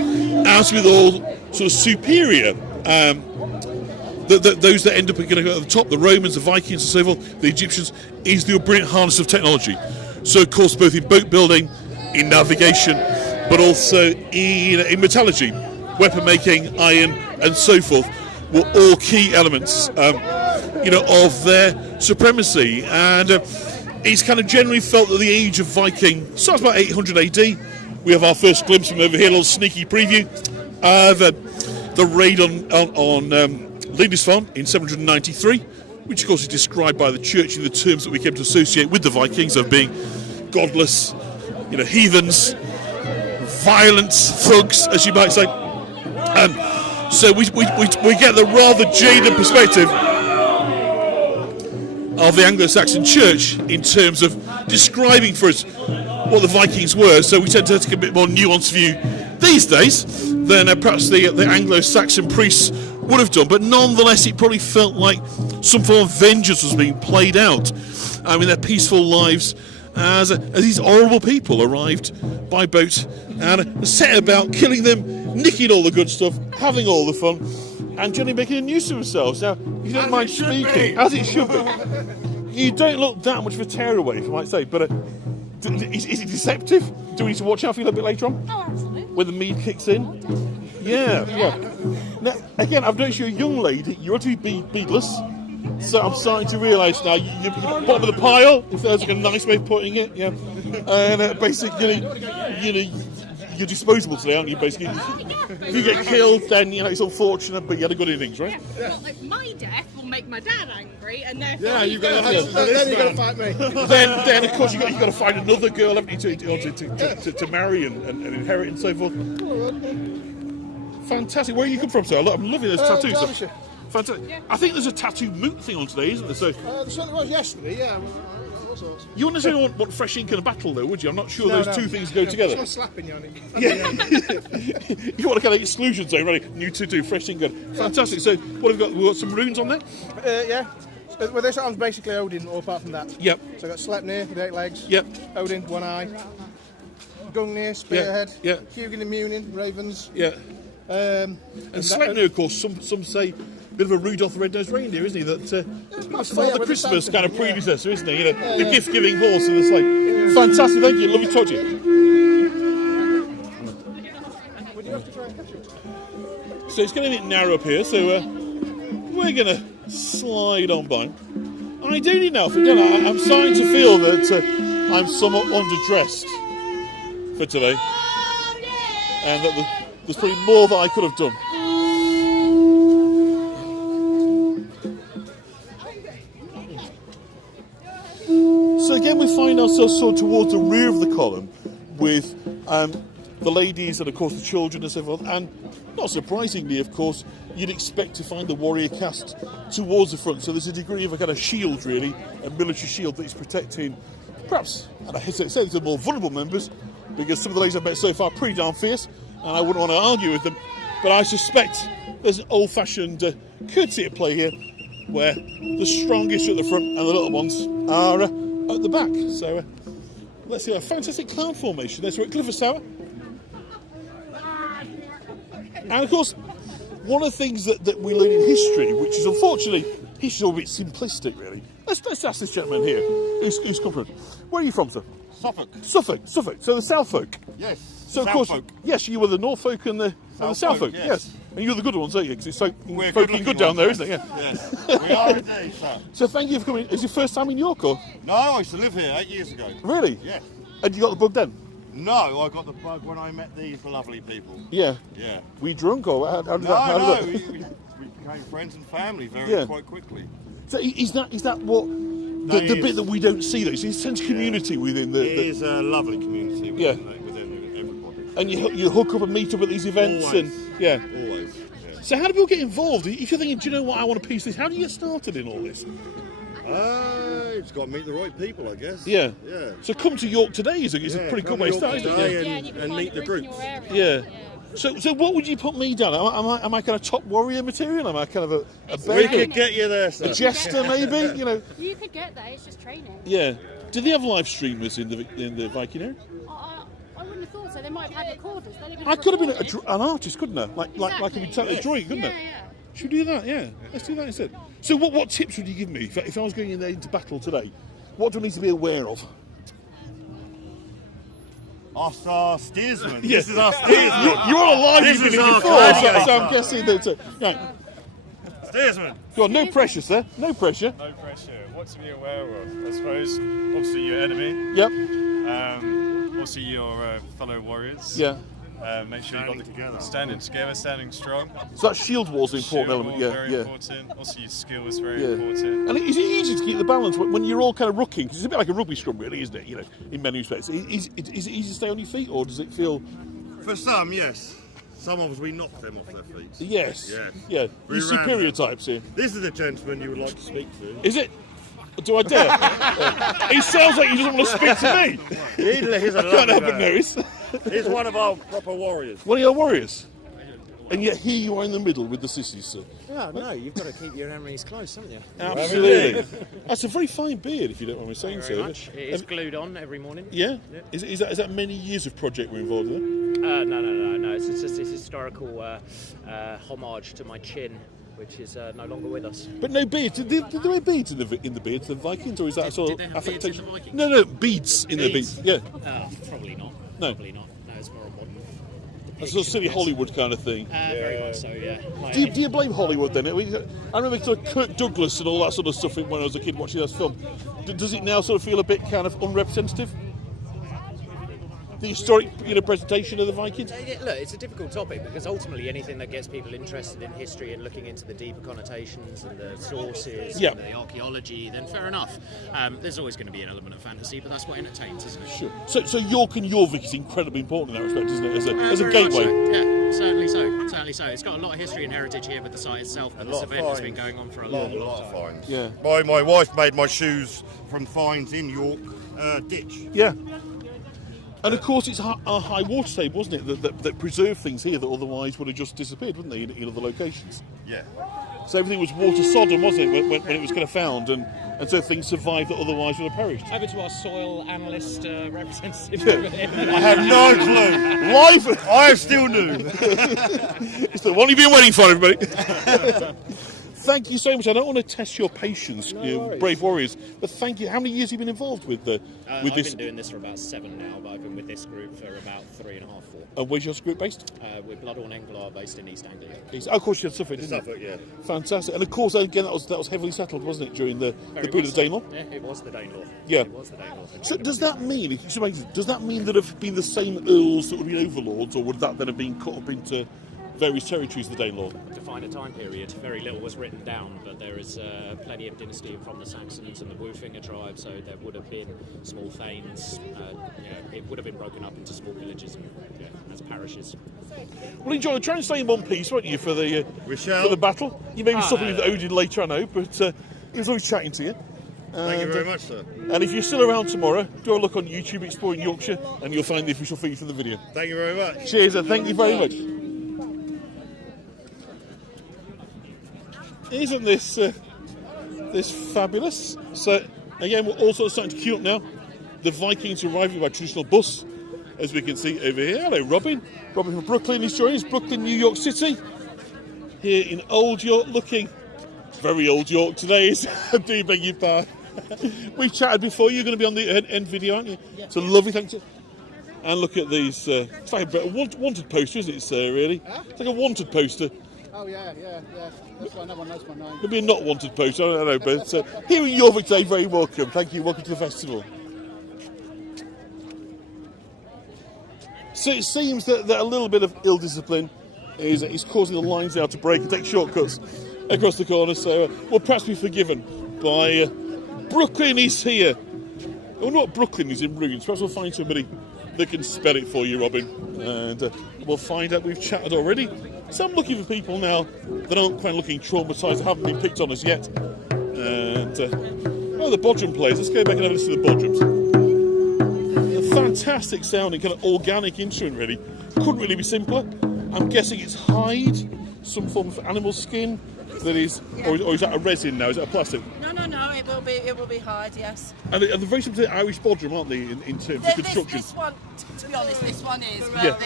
as with all sort of superior, those that end up at the top, the Romans, the Vikings and so forth, the Egyptians, is the brilliant harness of technology. So of course both in boat building, in navigation, but also in metallurgy, weapon making, iron and so forth, were all key elements of their supremacy. And it's kind of generally felt that the age of Viking starts about 800 AD. We have our first glimpse from over here, a little sneaky preview of the raid on Lindisfarne in 793, which of course is described by the church in the terms that we came to associate with the Vikings of being godless, heathens, violent thugs, as you might say. So we get the rather jaded perspective of the Anglo-Saxon church in terms of describing for us what the Vikings were. So we tend to take a bit more nuanced view these days than perhaps the Anglo-Saxon priests would have done. But nonetheless, it probably felt like some form of vengeance was being played out in their peaceful lives as these horrible people arrived by boat and set about killing them, nicking all the good stuff, having all the fun, and generally making a nuisance of themselves. Now, if you don't mind speaking, as it should be, you don't look that much of a tearaway, if I might say, but is it deceptive? Do we need to watch out for you a little bit later on? Oh, absolutely. When the mead kicks in? Yeah. Now, again, I've noticed you're a young lady, you ought to be beadless, so I'm starting to realise now, you're at the bottom of the pile, if there's like a nice way of putting it, yeah. And basically, you're disposable today, aren't you, basically? If you get killed, then, it's unfortunate, but you had a good innings, right? Yeah, well, like my death will make my dad angry, and therefore... Yeah, you've got to fight me. Then, of course, you've got to find another girl, haven't you, to marry and inherit and so forth. Fantastic. Where you come from, sir? I'm loving those tattoos. Derbyshire. Fantastic. Yeah. I think there's a tattoo moot thing on today, isn't there? So there certainly was yesterday, yeah. You wouldn't necessarily want fresh ink and a battle, though, would you? I'm not sure those two things go together. It's not slapping you on it. Yeah. You want a kind of exclusion zone, right? New tattoo, fresh ink. Fantastic. So, what have we got? We've got some runes on there? Yeah. Well, this one's basically Odin, all apart from that. Yep. So I've got Sleipnir with 8 legs. Yep. Odin, 1 eye. Gungnir, spearhead. Yeah. Hugin and Munin, ravens. Yeah. And Sleipnir, of course, some say a bit of a Rudolph the Red-Nosed Reindeer, isn't he? That Father Christmas kind of predecessor, isn't he? The gift-giving horse of the sleigh. Fantastic, thank you. Lovely to talk to you. Would you have to try and catch it? So it's getting a bit narrow up here, so we're going to slide on by. I do need now, I'm starting to feel that I'm somewhat underdressed. for today. And that there's probably more that I could have done. So again, we find ourselves sort of towards the rear of the column with the ladies and, of course, the children and so forth. And not surprisingly, of course, you'd expect to find the warrior cast towards the front. So there's a degree of a kind of shield, really, a military shield that is protecting, perhaps, and I hesitate to say, the more vulnerable members, because some of the ladies I've met so far are pretty darn fierce, and I wouldn't want to argue with them. But I suspect there's an old-fashioned courtesy at play here, where the strongest are at the front and the little ones are at the back. So let's see a fantastic cloud formation. There's at Clifford Tower. And of course, one of the things that we learn in history, which is unfortunately, history's a bit simplistic really. Let's ask this gentleman here, who's come from. Where are you from, sir? Suffolk. Suffolk. So the South folk. Yes. So of course, yes, you were the North folk and the South folk. Yes. And you're the good ones, aren't you? Because it's so good down there, isn't it? Yeah. Yes. We are indeed, sir. So thank you for coming. Is it your first time in York, or? No, I used to live here 8 years ago. Really? Yes. And you got the bug then? No, I got the bug when I met these lovely people. Yeah. Yeah. Were you drunk, or how did that? We became friends and family quite quickly. So is that what the bit that we don't see though? It's a sense of community within the. It is a lovely community within everybody. And you hook up and meet up at these events. Always. And yeah. Always. Yeah. So how do people get involved? If you're thinking, do you know what, I want to piece this, how do you get started in all this? It's got to meet the right people, I guess. Yeah. Yeah. So come to York today is a pretty good way to start, isn't it? And meet the groups. Yeah. So what would you put me down? Am I kind of top warrior material? Am I kind of a beggar? We could get you there, sir. A jester, maybe? You know. You could get there. It's just training. Yeah. Do they have live streamers in the Viking area? I wouldn't have thought so. They might have had recorders. I could have been an artist, couldn't I? Like a drawing, couldn't I? Yeah. Should we do that? Yeah. Let's do that instead. So what tips would you give me if I was going in there into battle today? What do I need to be aware of? Our steersman. Yes. This is our steersman. You're on a live This is our before, so I'm guessing that. Right. Steersman. Go on, no pressure, sir. No pressure. No pressure. What to be aware of? I suppose, obviously, your enemy. Yep. Also, your fellow warriors. Yeah. Make sure you've got standing together, standing strong. So that shield wall's an important element, very important. Also, your skill is very important. And is it easy to keep the balance when you're all kind of rooking? Because it's a bit like a rugby scrum, really, isn't it? You know, in many respects. Is it easy to stay on your feet, or does it feel? For some, yes. Some of us, we knock them off their feet. Yes. Yes. Yeah. You're superior types here. This is the gentleman you would like to speak to. Is it? Do I dare? It sounds like he doesn't want to speak to me. He's I can't help but notice. He's one of our proper warriors. One of your warriors? And yet here you are in the middle with the sissies, sir. No, you've got to keep your enemies close, haven't you? Absolutely. That's a very fine beard, if you don't mind me saying so. Much. It is glued on every morning. Yeah? Is that many years of project we're involved in? No. It's just this historical homage to my chin, which is no longer with us. But no beads. Did there wear beads in the beards, the Vikings, or is that sort of did they have beads in the Vikings? No, beads in the beads. Yeah. Probably not. No. Probably not. No, it's more modern. That's sort of silly Hollywood kind of thing. Very much so, yeah. Do you blame Hollywood then? I remember sort of Kirk Douglas and all that sort of stuff when I was a kid watching that film. Does it now sort of feel a bit kind of unrepresentative? The historic, presentation of the Vikings? Look, it's a difficult topic because ultimately anything that gets people interested in history and looking into the deeper connotations and the sources and the archaeology, then fair enough. There's always going to be an element of fantasy, but that's what entertains, isn't it? Sure. So York and Jorvik is incredibly important in that respect, isn't it? As a very gateway. So. Yeah, certainly so. Certainly so. It's got a lot of history and heritage here with the site itself, but this event has been going on for a long time. Finds. Yeah. My wife made my shoes from finds in York ditch. Yeah. And of course, it's our high water table, wasn't it, that preserved things here that otherwise would have just disappeared, wouldn't they, in other locations? Yeah. So everything was water sodden, wasn't it, when it was kind of found, and so things survived that otherwise would have perished. Over to our soil analyst representative. I have no clue. Life, I still new. It's the one you've been waiting for, everybody. thank you so much. I don't want to test your patience, brave warriors, but thank you. How many years have you been involved with this? I've been doing this for about 7 now, but I've been with this group for about 3.5, 4. And where's your group based? We're Bloodhorn Englar, based in East Anglia. Of course, you had Suffolk, didn't Suffolk, you? yeah. Fantastic. And of course, again, that was heavily settled, wasn't it, during the period of the Danelaw? Yeah, it was the Danelaw. Yeah. It was the Danelaw. So does that mean there have been the same earls that would be overlords, or would that then have been cut up into various territories of the Danelaw? To find a time period, very little was written down, but there is plenty of dynasty from the Saxons and the Woofinger tribe, so there would have been small thanes. It would have been broken up into small villages and as parishes. Well, enjoy. Try and stay in one piece, won't you, for the battle? You may be stopping with Odin later, I know, but it was always chatting to you. Thank you very much, sir. And if you're still around tomorrow, do a look on YouTube, Exploring Yorkshire, and you'll find the official feed from the video. Thank you very much. Cheers, thank you very much. Isn't this fabulous? So again, we're also starting to queue up now. The Vikings arriving by traditional bus, as we can see over here. Hello, Robin. Robin from Brooklyn is joining us. Brooklyn, New York City. Here in Old York, looking very Old York today. I do beg your pardon. We've chatted before. You're going to be on the end video, aren't you? Yeah. So lovely, thanks. And look at these. It's like a wanted poster, isn't it, sir? Really? Huh? It's like a wanted poster. Oh yeah. That's why no one knows my name. It'll be a not wanted poster, I don't know, but here in Jorvik today, very welcome. Thank you, welcome to the festival. So it seems that a little bit of ill discipline is causing the lines now to break and take shortcuts across the corner, so we'll perhaps be forgiven by Brooklyn is here. I wonder what Brooklyn is in ruins. Perhaps we'll find somebody that can spell it for you, Robin, and we'll find out. We've chatted already. So I'm looking for people now that aren't quite looking traumatised, that haven't been picked on as yet. And the Bodrum players. Let's go back and have a listen to the Bodrums. A fantastic sounding, kind of organic instrument, really. Couldn't really be simpler. I'm guessing it's hide, some form of animal skin. That is, or is that a resin now? Is that a plastic? No. It will be hard. Yes. And they're very similar to Irish Bodrum, aren't they, in terms of construction? This one, to be honest, this one is. But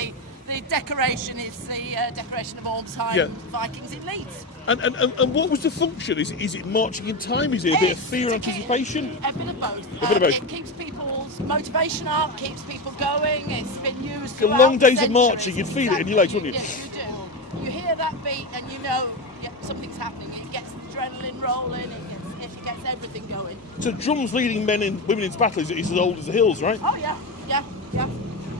the decoration is the decoration of old-time Vikings in Leeds. And what was the function? Is it marching in time? Is it a bit of fear, anticipation? A bit of both. A bit of both. It keeps people's motivation up, keeps people going. It's been used The long days of marching, you'd feel it in your legs, wouldn't you? Yes, you do. You hear that beat and you know something's happening. It gets the adrenaline rolling. It gets everything going. So drums leading men and women into battle is as old as the hills, right? Oh yeah.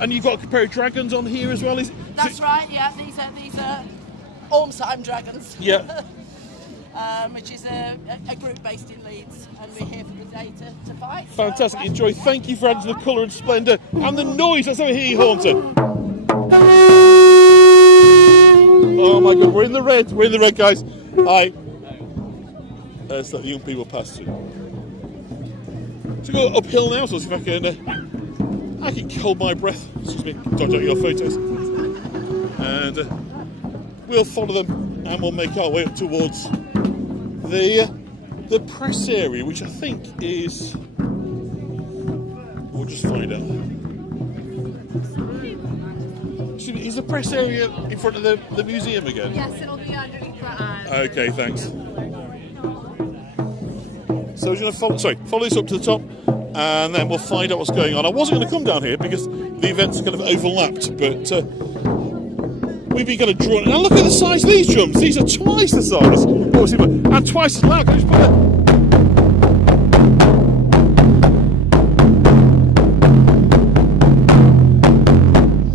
And you've got a pair of dragons on here as well, That's right. Yeah, these are Ormsheim dragons. Yeah. Which is a group based in Leeds, and we're here for the day to fight. Fantastic. Enjoy. Thank you for adding to the colour and splendour and the noise. Let's have a hear, Haunter. Oh my God, we're in the red. We're in the red, guys. Hi. Let's let the young people pass through. So go uphill now, so see if I can hold my breath. Excuse me, dodge out your photos. And we'll follow them and we'll make our way up towards the press area, which I think is... We'll just find out. Excuse me, is the press area in front of the museum again? Yes, it'll be underneath the... Okay, thanks. So we're going to follow this up to the top, and then we'll find out what's going on. I wasn't going to come down here because the events are kind of overlapped, but we've been kind of drawn. Now look at the size of these drums. These are twice the size, and twice as loud. Can I just put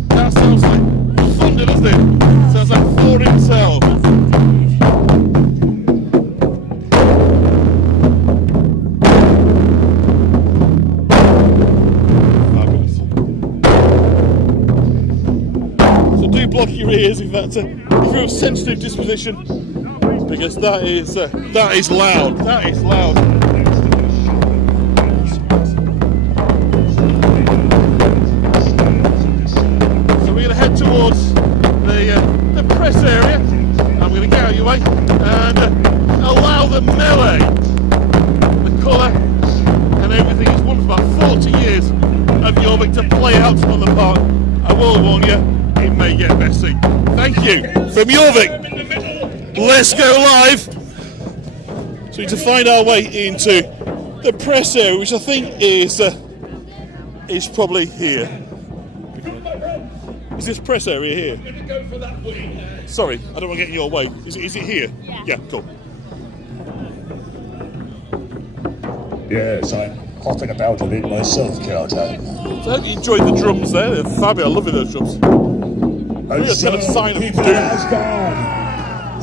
that sounds like thunder, doesn't it? Sounds like Thor himself. Block your ears if you're of sensitive disposition, because that is loud. That is loud. So we're going to head towards the press area. I'm going to get out of your way and allow the melee, the colour, and everything. It's one of about 40 years of Jorvik to play out on the park. I will warn you. It may get messy. Thank you from Jorvik. Let's go live. So we need to find our way into the press area, which I think is probably here. Is this press area here? Sorry, I don't want to get in your way. Is it here? Yeah, cool. Yes, I'm hopping about a bit myself, Carter. So I hope you enjoyed the drums there. They're fabulous. I love those drums. And so, kind of sign people of doom. of Asgard,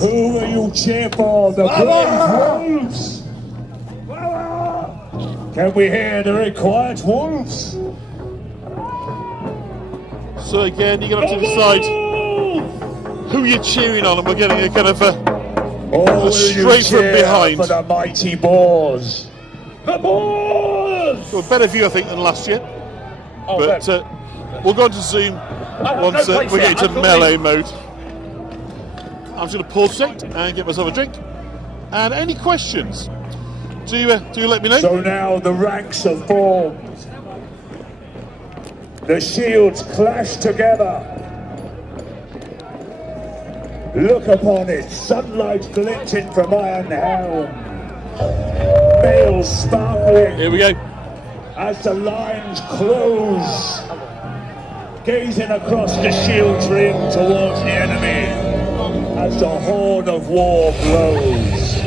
who will you cheer for? The brave wolves? Can we hear the very quiet wolves? So again, you're going to have to decide who you're cheering on, and we're getting a kind of a straight from behind. For the mighty boars. The boars! So a better view, I think, than last year. But we'll go on to Zoom once we get into melee mode. I'm just going to pause a sec and get myself a drink. And any questions? Do let me know. So now the ranks are formed. The shields clash together. Look upon it, sunlight glinting from iron helm. Mail sparkling. Here we go. As the lines close. Gazing across the shield's rim towards the enemy. As the horn of war blows.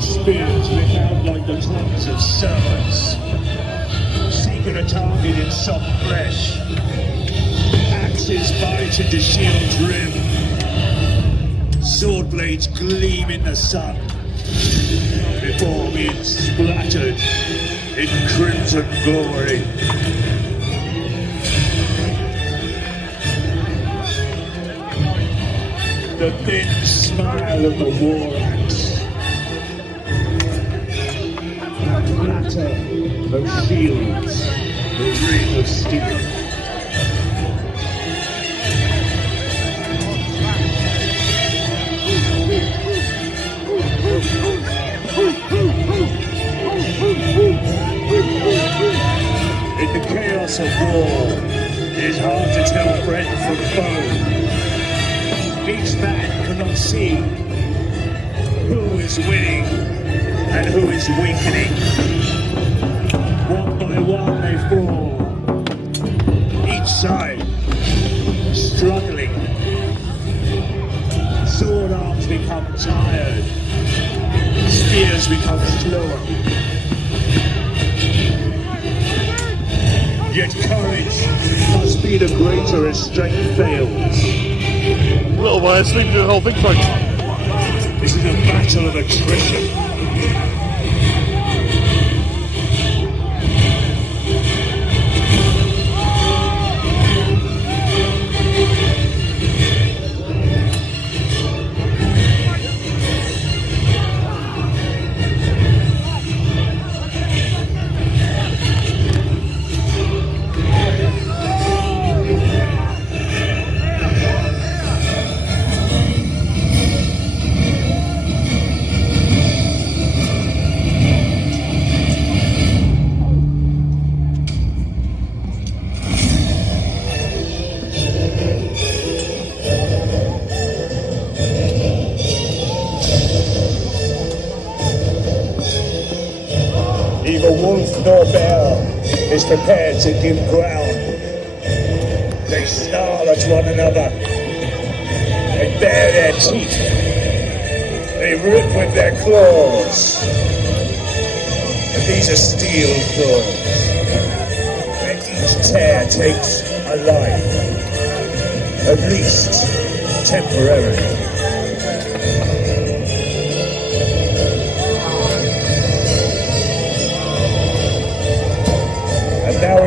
Spears rip out like the tongues of serpents, seeking a target in soft flesh. Axes bite into shield's rim. Sword blades gleam in the sun before being splattered in crimson glory. The thin smile of the war axe. Clatter of shields, the ring of steel. In the chaos of war, it is hard to tell friend from foe. Each man cannot see who is winning and who is weakening. One by one they fall, each side struggling. Sword arms become tired, spears become slower. Yet courage must be the greater as strength fails. Little way of sleeping through the whole thing, folks. This is a battle of attrition. Neither wolf nor bear is prepared to give ground. They snarl at one another. They bare their teeth. They rip with their claws. But these are steel claws. And each tear takes a life. At least temporarily.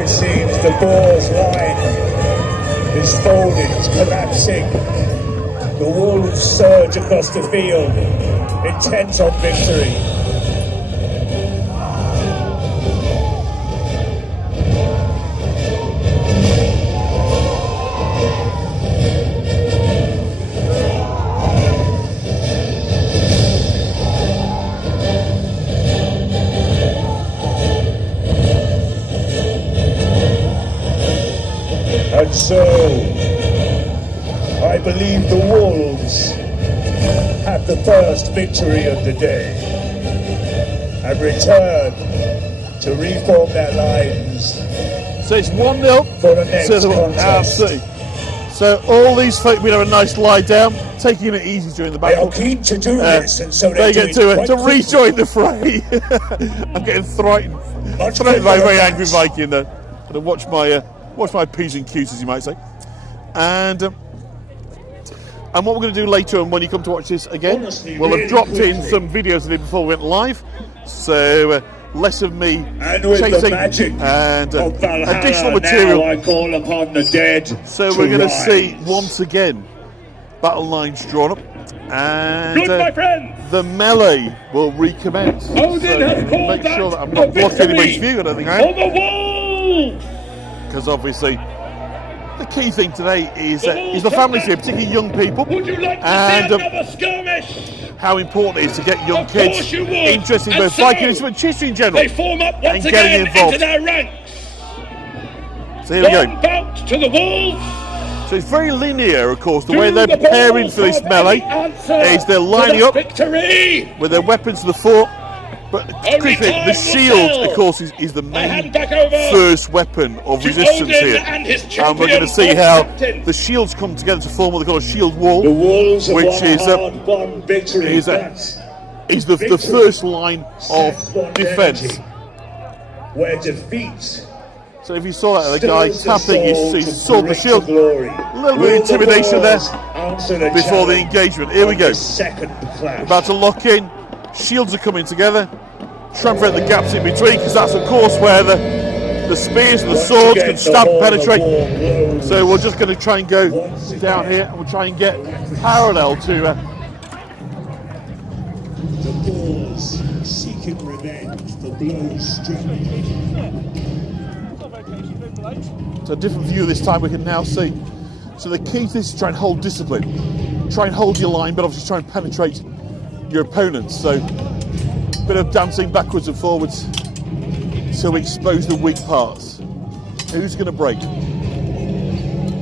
seems the Boar's line is folding, it's collapsing. The wolves surge across the field, intent on victory. And so, I believe the wolves have the first victory of the day and return to reform their lines. So it's 1-0 for the next contest. Absolutely. So all these folk been having a nice lie down, taking it easy during the battle. They are keen to do this, and so they get to rejoin the fray. I'm getting threatened by a very angry Viking there. I'm going to watch my P's and Q's, as you might say. And what we're going to do later on when you come to watch this again, we'll have dropped in some videos I did before we went live. So less of me chasing and additional material. Now I call upon the dead. So we're going to see once again battle lines drawn up, and my friend. The melee will recommence. So make sure that I'm not blocking anybody's view. I don't think I am. Because obviously the key thing today is the families here, particularly young people, and how important it is to get young kids interested in both Viking and history in general, and getting involved. So here we go. To the wolves. So it's very linear, of course. The way they're preparing for this melee is they're lining up with their weapons to the fore. But critically, the shield, of course, is the main first weapon of resistance here. And we're going to see how the shields come together to form what they call a shield wall, which is the first line of defence. Where defeat. So if you saw that, the guy tapping his sword and the shield, a little bit of intimidation there before the engagement. Here we go. About to lock in. Shields are coming together, trying to prevent the gaps in between, because that's of course where the spears and the swords can stab and penetrate. So we're just going to try and go down here, and we'll try and get parallel to the Boars seeking revenge for blows struck. So a different view this time we can now see. So the key to this is try and hold discipline, try and hold your line, but obviously try and penetrate your opponents. So a bit of dancing backwards and forwards to expose the weak parts. Who's going to break?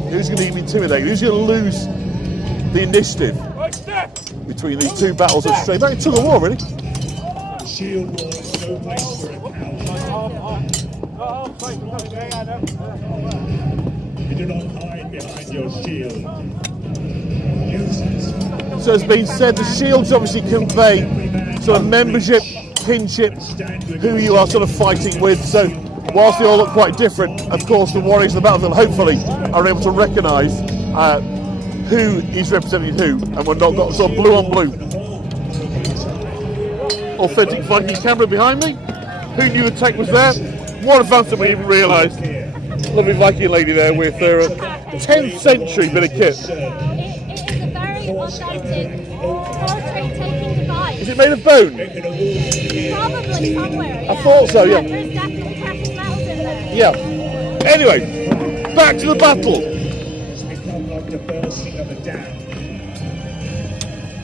Who's going to be intimidated? Who's going to lose the initiative between these two battles of straight back into the war, really? Shield wall is no place for it now. You do not hide behind your shield. Use it. So as been said, the shields obviously convey sort of membership, kinship, who you are sort of fighting with. So whilst they all look quite different, of course the warriors in the battlefield hopefully are able to recognise who is representing who, and we're not got sort of blue on blue. Authentic Viking camera behind me. Who knew the tech was there? What advanced that we even realised. Lovely Viking lady there with her 10th century bit of kit. Authentic portrait-taking device. Is it made of bone? Probably somewhere, yeah. I thought so, yeah. There's definitely precious metals in there. Yeah. Anyway, back to the battle. It's become like the bursting of a dam,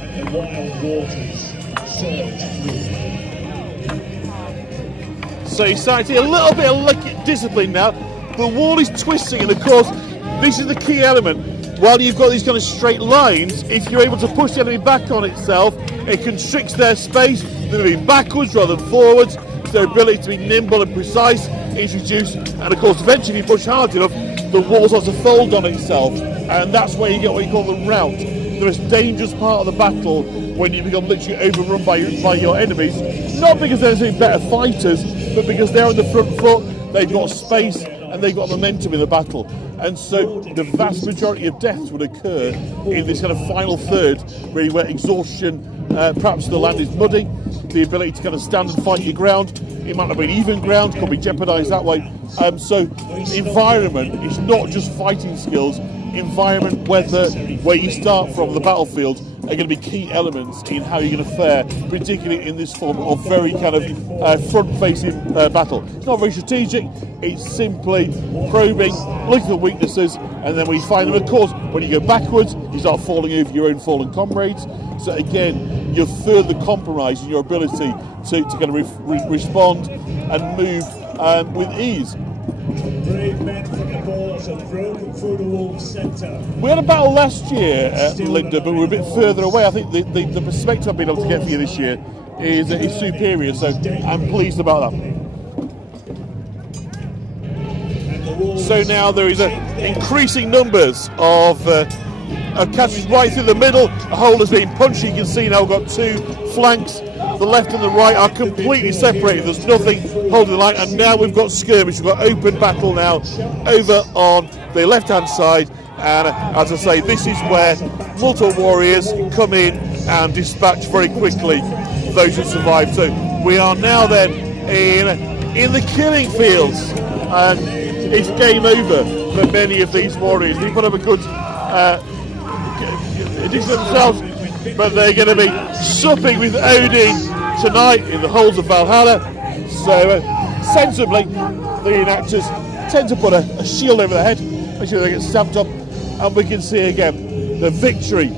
and the wild waters surge through. So you're starting to see a little bit of discipline now. The wall is twisting, and of course, this is the key element. While you've got these kind of straight lines, if you're able to push the enemy back on itself, it constricts their space. They're moving backwards rather than forwards. So their ability to be nimble and precise is reduced. And of course, eventually, if you push hard enough, the wall starts to fold on itself. And that's where you get what you call the rout. The most dangerous part of the battle, when you become literally overrun by your enemies. Not because they're necessarily better fighters, but because they're on the front foot, they've got space, and they've got momentum in the battle. And so the vast majority of deaths would occur in this kind of final third, really, where exhaustion, perhaps the land is muddy, the ability to kind of stand and fight your ground, It might not be even ground, could be jeopardised that way. So environment is not just fighting skills. Environment, weather, where you start from, the battlefield, are going to be key elements in how you're going to fare, particularly in this form of very kind of front-facing battle. It's not very strategic, it's simply probing, looking for weaknesses, and then when you find them, of course, when you go backwards, you start falling over your own fallen comrades. So again, you're further compromising your ability to kind of respond and move with ease. Brave men from the boars have broken through the wolves' centre. We had a battle last year at Linda, but we're a bit further away. I think the perspective I've been able to get for you this year is superior, so I'm pleased about that. So now there is increasing numbers of catches right through the middle. The hole has been punched. You can see now we've got two flanks. The left and the right are completely separated. There's nothing holding the line, and now we've got skirmish. We've got open battle now over on the left-hand side, and as I say, this is where multiple warriors come in and dispatch very quickly those who survive. So we are now then in the killing fields, and it's game over for many of these warriors. They put up a good edition of themselves, but they're going to be supping with Odin tonight in the halls of Valhalla. So sensibly, the enactors tend to put a shield over their head, make sure they get stamped up, and we can see again the victory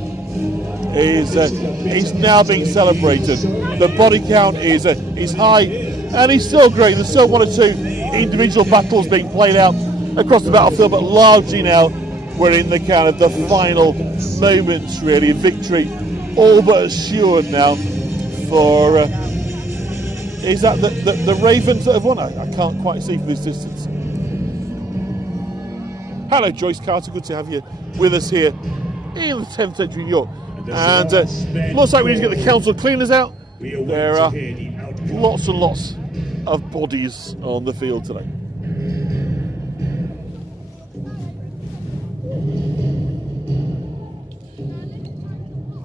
is now being celebrated. The body count is high, and it's still great. There's still one or two individual battles being played out across the battlefield, but largely now we're in the kind of the final moments, really, of victory, all but assured now for is that the Ravens that have won? I can't quite see from this distance. Hello, Joyce Carter, good to have you with us here in the 10th century New York. And looks like we need to get the council cleaners out. There are lots and lots of bodies on the field today.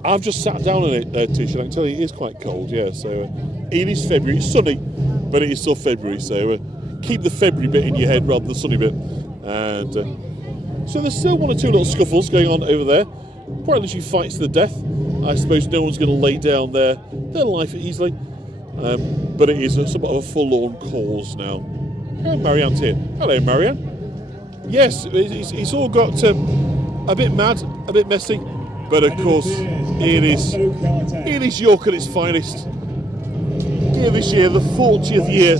I've just sat down on it, Tish, and I can tell you it is quite cold, yeah. So it is February, it's sunny, but it is still February. So keep the February bit in your head rather than the sunny bit. And so there's still one or two little scuffles going on over there. Quite literally fights to the death. I suppose no one's going to lay down their life easily. But it is somewhat of a forlorn cause now. Oh, Marianne's here. Hello, Marianne. Yes, it's all got a bit mad, a bit messy. But of course, it is York at its finest. Here this year, the 40th year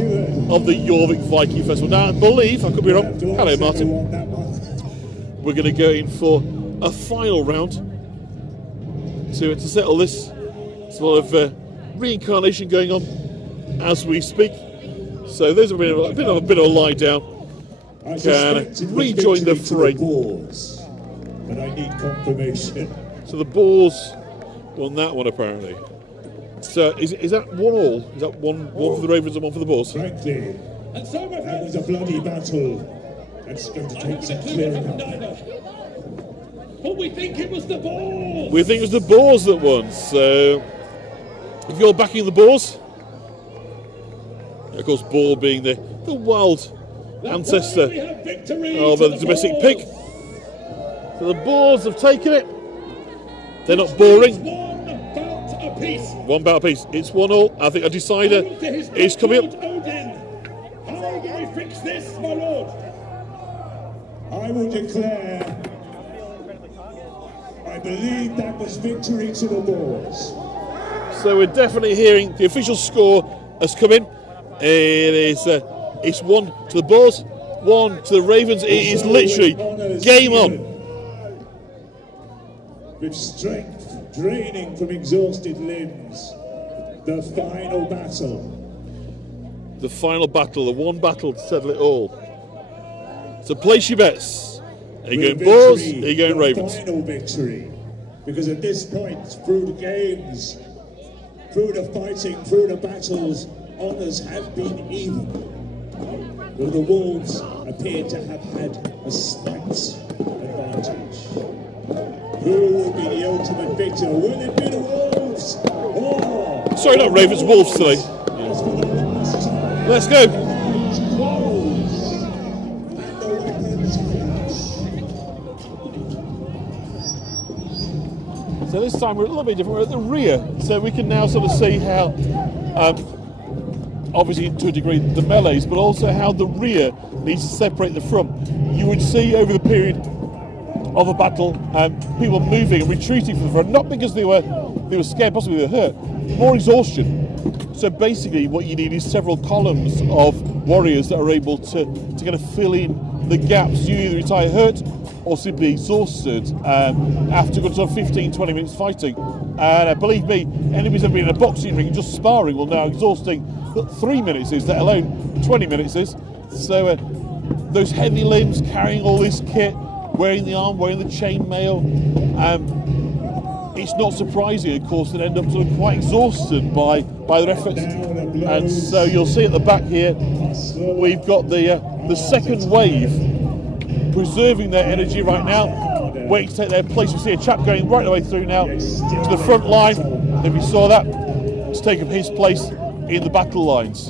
of the Jorvik Viking Festival. Now, I believe, I could be wrong. Hello, Martin. We're going to go in for a final round to settle this. There's a lot of reincarnation going on as we speak. So there's a bit of a lie down. Can rejoin the fray. But I need confirmation. So the Boars won that one apparently. So is that 1-1? Is that one for the Ravens and one for the Boars? Frankly, that was a bloody battle. That's going to take some clearing up. But we think it was the Boars. We think it was the Boars that won. So if you're backing the Boars, of course, Boar being the wild ancestor of the domestic pig. So the Boars have taken it. They're not boring. One bout apiece. It's 1-1. I think a decider is coming up. How do we fix this, my lord? I will declare, I believe that was victory to the Boars. So we're definitely hearing the official score has come in. It is it's 1 to the Boars, 1 to the Ravens. It is literally game on. With strength draining from exhausted limbs, the final battle. The final battle, the one battle to settle it all. So place your bets. Are you going Boars? Are you going Ravens? Final victory. Because at this point, through the games, through the fighting, through the battles, honours have been even. Though the Wolves appear to have had a slight advantage. Who will be the ultimate victor? Will it be the Wolves? Or sorry, not Ravens, Wolves today. Let's go. So this time we're a little bit different. We're at the rear, so we can now sort of see how, obviously to a degree, the melees, but also how the rear needs to separate the front. You would see over the period of a battle, people moving and retreating from the front, not because they were scared, possibly they were hurt, more exhaustion. So basically what you need is several columns of warriors that are able to kind of fill in the gaps. You either retire hurt or simply exhausted after sort of 15-20 minutes fighting. And believe me, anybody's ever been in a boxing ring and just sparring will know how exhausting 3 minutes is, let alone 20 minutes is. So those heavy limbs, carrying all this kit, wearing the arm, wearing the chainmail, it's not surprising, of course, that end up sort of quite exhausted by their efforts. And so you'll see at the back here, we've got the second wave preserving their energy right now, waiting to take their place. We see a chap going right the way through now to the front line. If you saw that, to take up his place in the battle lines.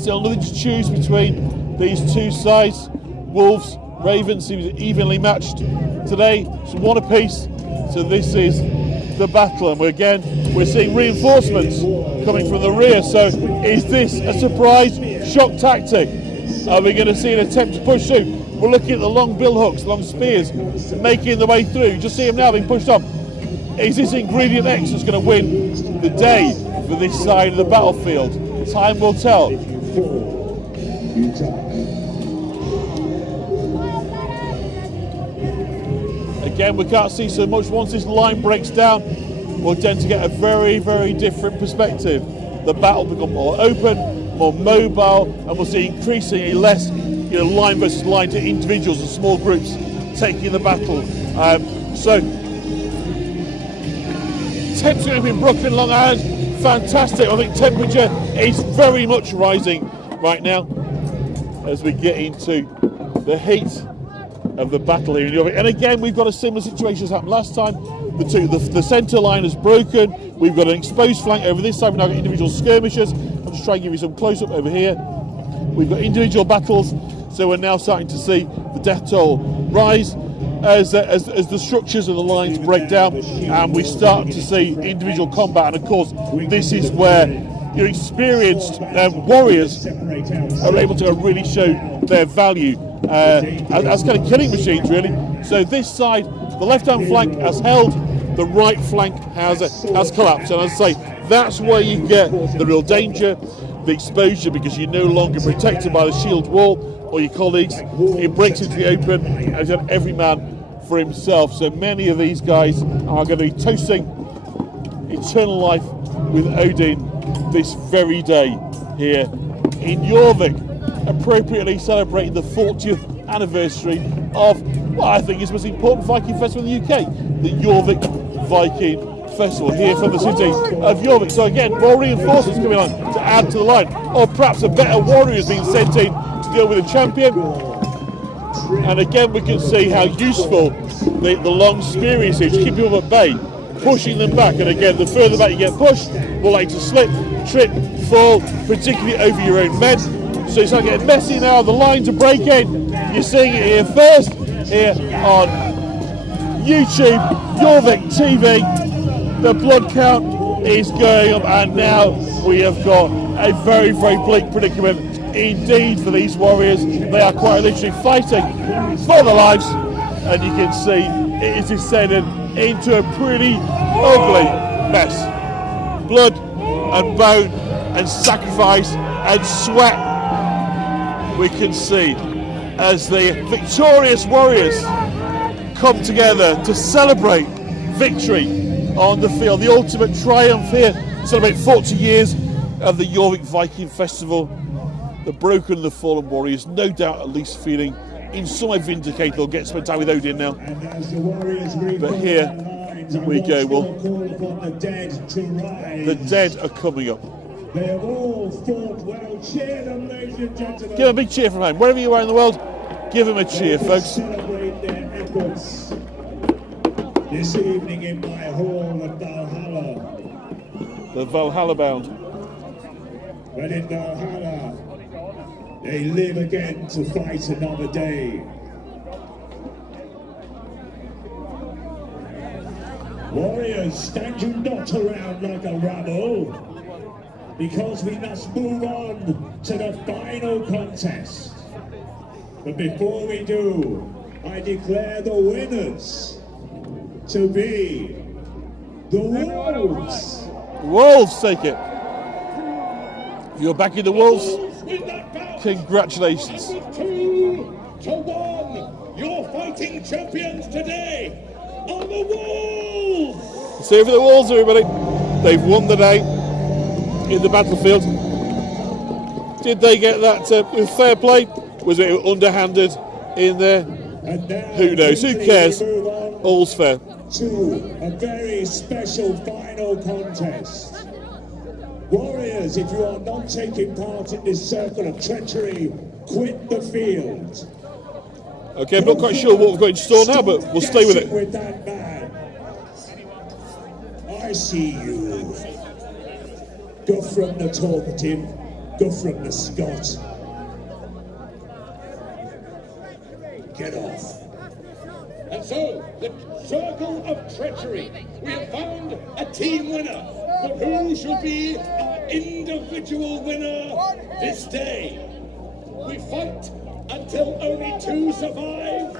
Still nothing to choose between these two sides. Wolves, Ravens seems evenly matched today. It's one apiece. So this is the battle, and we're seeing reinforcements coming from the rear. So is this a surprise shock tactic? Are we going to see an attempt to push through? We're looking at the long bill hooks, long spears, making their way through. You just see them now being pushed up. Is this ingredient X that's going to win the day for this side of the battlefield? Time will tell. Again, we can't see so much. Once this line breaks down, we'll tend to get a very, very different perspective. The battle will become more open, more mobile, and we'll see increasingly less line versus line to individuals and small groups taking the battle. So temps are going to be Brooklyn, Long Island, fantastic. I think temperature is very much rising right now as we get into the heat of the battle here in Jorvik. And again, we've got a similar situation as happened last time. The centre line is broken. We've got an exposed flank over this side. We've now got individual skirmishers. I'll just try and give you some close-up over here. We've got individual battles, so we're now starting to see the death toll rise as the structures of the lines break down, and we start to see individual combat. And of course, this is where your experienced warriors are able to really show their value as kind of killing machines, really. So this side, the left-hand flank has held, the right flank has collapsed, and as I say, that's where you get the real danger, the exposure, because you're no longer protected by the shield wall or your colleagues. It breaks into the open, and it's got every man for himself. So many of these guys are going to be toasting eternal life with Odin this very day here in Jorvik, appropriately celebrating the 40th anniversary of what I think is the most important Viking festival in the UK, the Jorvik Viking Festival, here from the city of Jorvik. So again, more reinforcements coming on to add to the line, or perhaps a better warrior is being sent in to deal with a champion. And again, we can see how useful the long spear is here to keep people at bay, pushing them back. And again, the further back you get pushed, more likely to slip, trip, fall, particularly over your own men. So it's not getting messy now. The lines are breaking. You're seeing it here first, here on YouTube, Jorvik TV. The blood count is going up, and now we have got a very, very bleak predicament indeed for these warriors. They are quite literally fighting for their lives, and you can see it is descending into a pretty ugly mess. Blood and bone and sacrifice and sweat, we can see as the victorious warriors come together to celebrate victory on the field. The ultimate triumph here, celebrate 40 years of the Jorvik Viking Festival. The broken and the fallen warriors, no doubt at least feeling in some way vindicated. They'll get to spend time with Odin now. But here we go. Well, the dead are coming up. They have all fought well. Cheer them, ladies and gentlemen. Give them a big cheer from home. Wherever you are in the world, give them a cheer, folks. Celebrate their efforts this evening in my hall at Valhalla. The Valhalla bound. But in Valhalla, they live again to fight another day. Warriors, stand you not around like a rabble, because we must move on to the final contest. But before we do, I declare the winners to be the Wolves. The Wolves take it. If you're backing the Wolves, congratulations. 2-1, your fighting champions today are the Wolves. See for the Wolves, everybody. They've won the day in the battlefield. Did they get that with fair play? Was it underhanded in there? Who knows? Who cares? All's fair. To a very special final contest. Warriors, if you are not taking part in this circle of treachery, quit the field. Okay, I'm not quite sure what we've got in store now, but we'll stay with it. With that man. I see you. Guthrum the talkative, Guthrum the Scot. Get off. And so, the circle of treachery. We have found a team winner. But who shall be our individual winner this day? We fight until only 2 survive.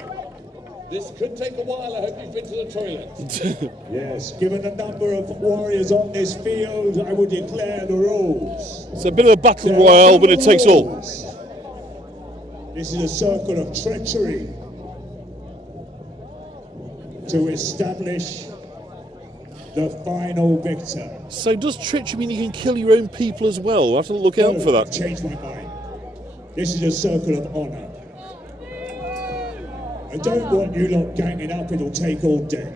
This could take a while. I hope you've been to the toilet. Yes, given the number of warriors on this field, I would declare the rules. It's a bit of a battle royale, but it takes all. This is a circle of treachery to establish the final victor. So does treachery mean you can kill your own people as well? We'll have to look out for that. Change my mind. This is a circle of honour. I don't want you lot ganging up, it'll take all day.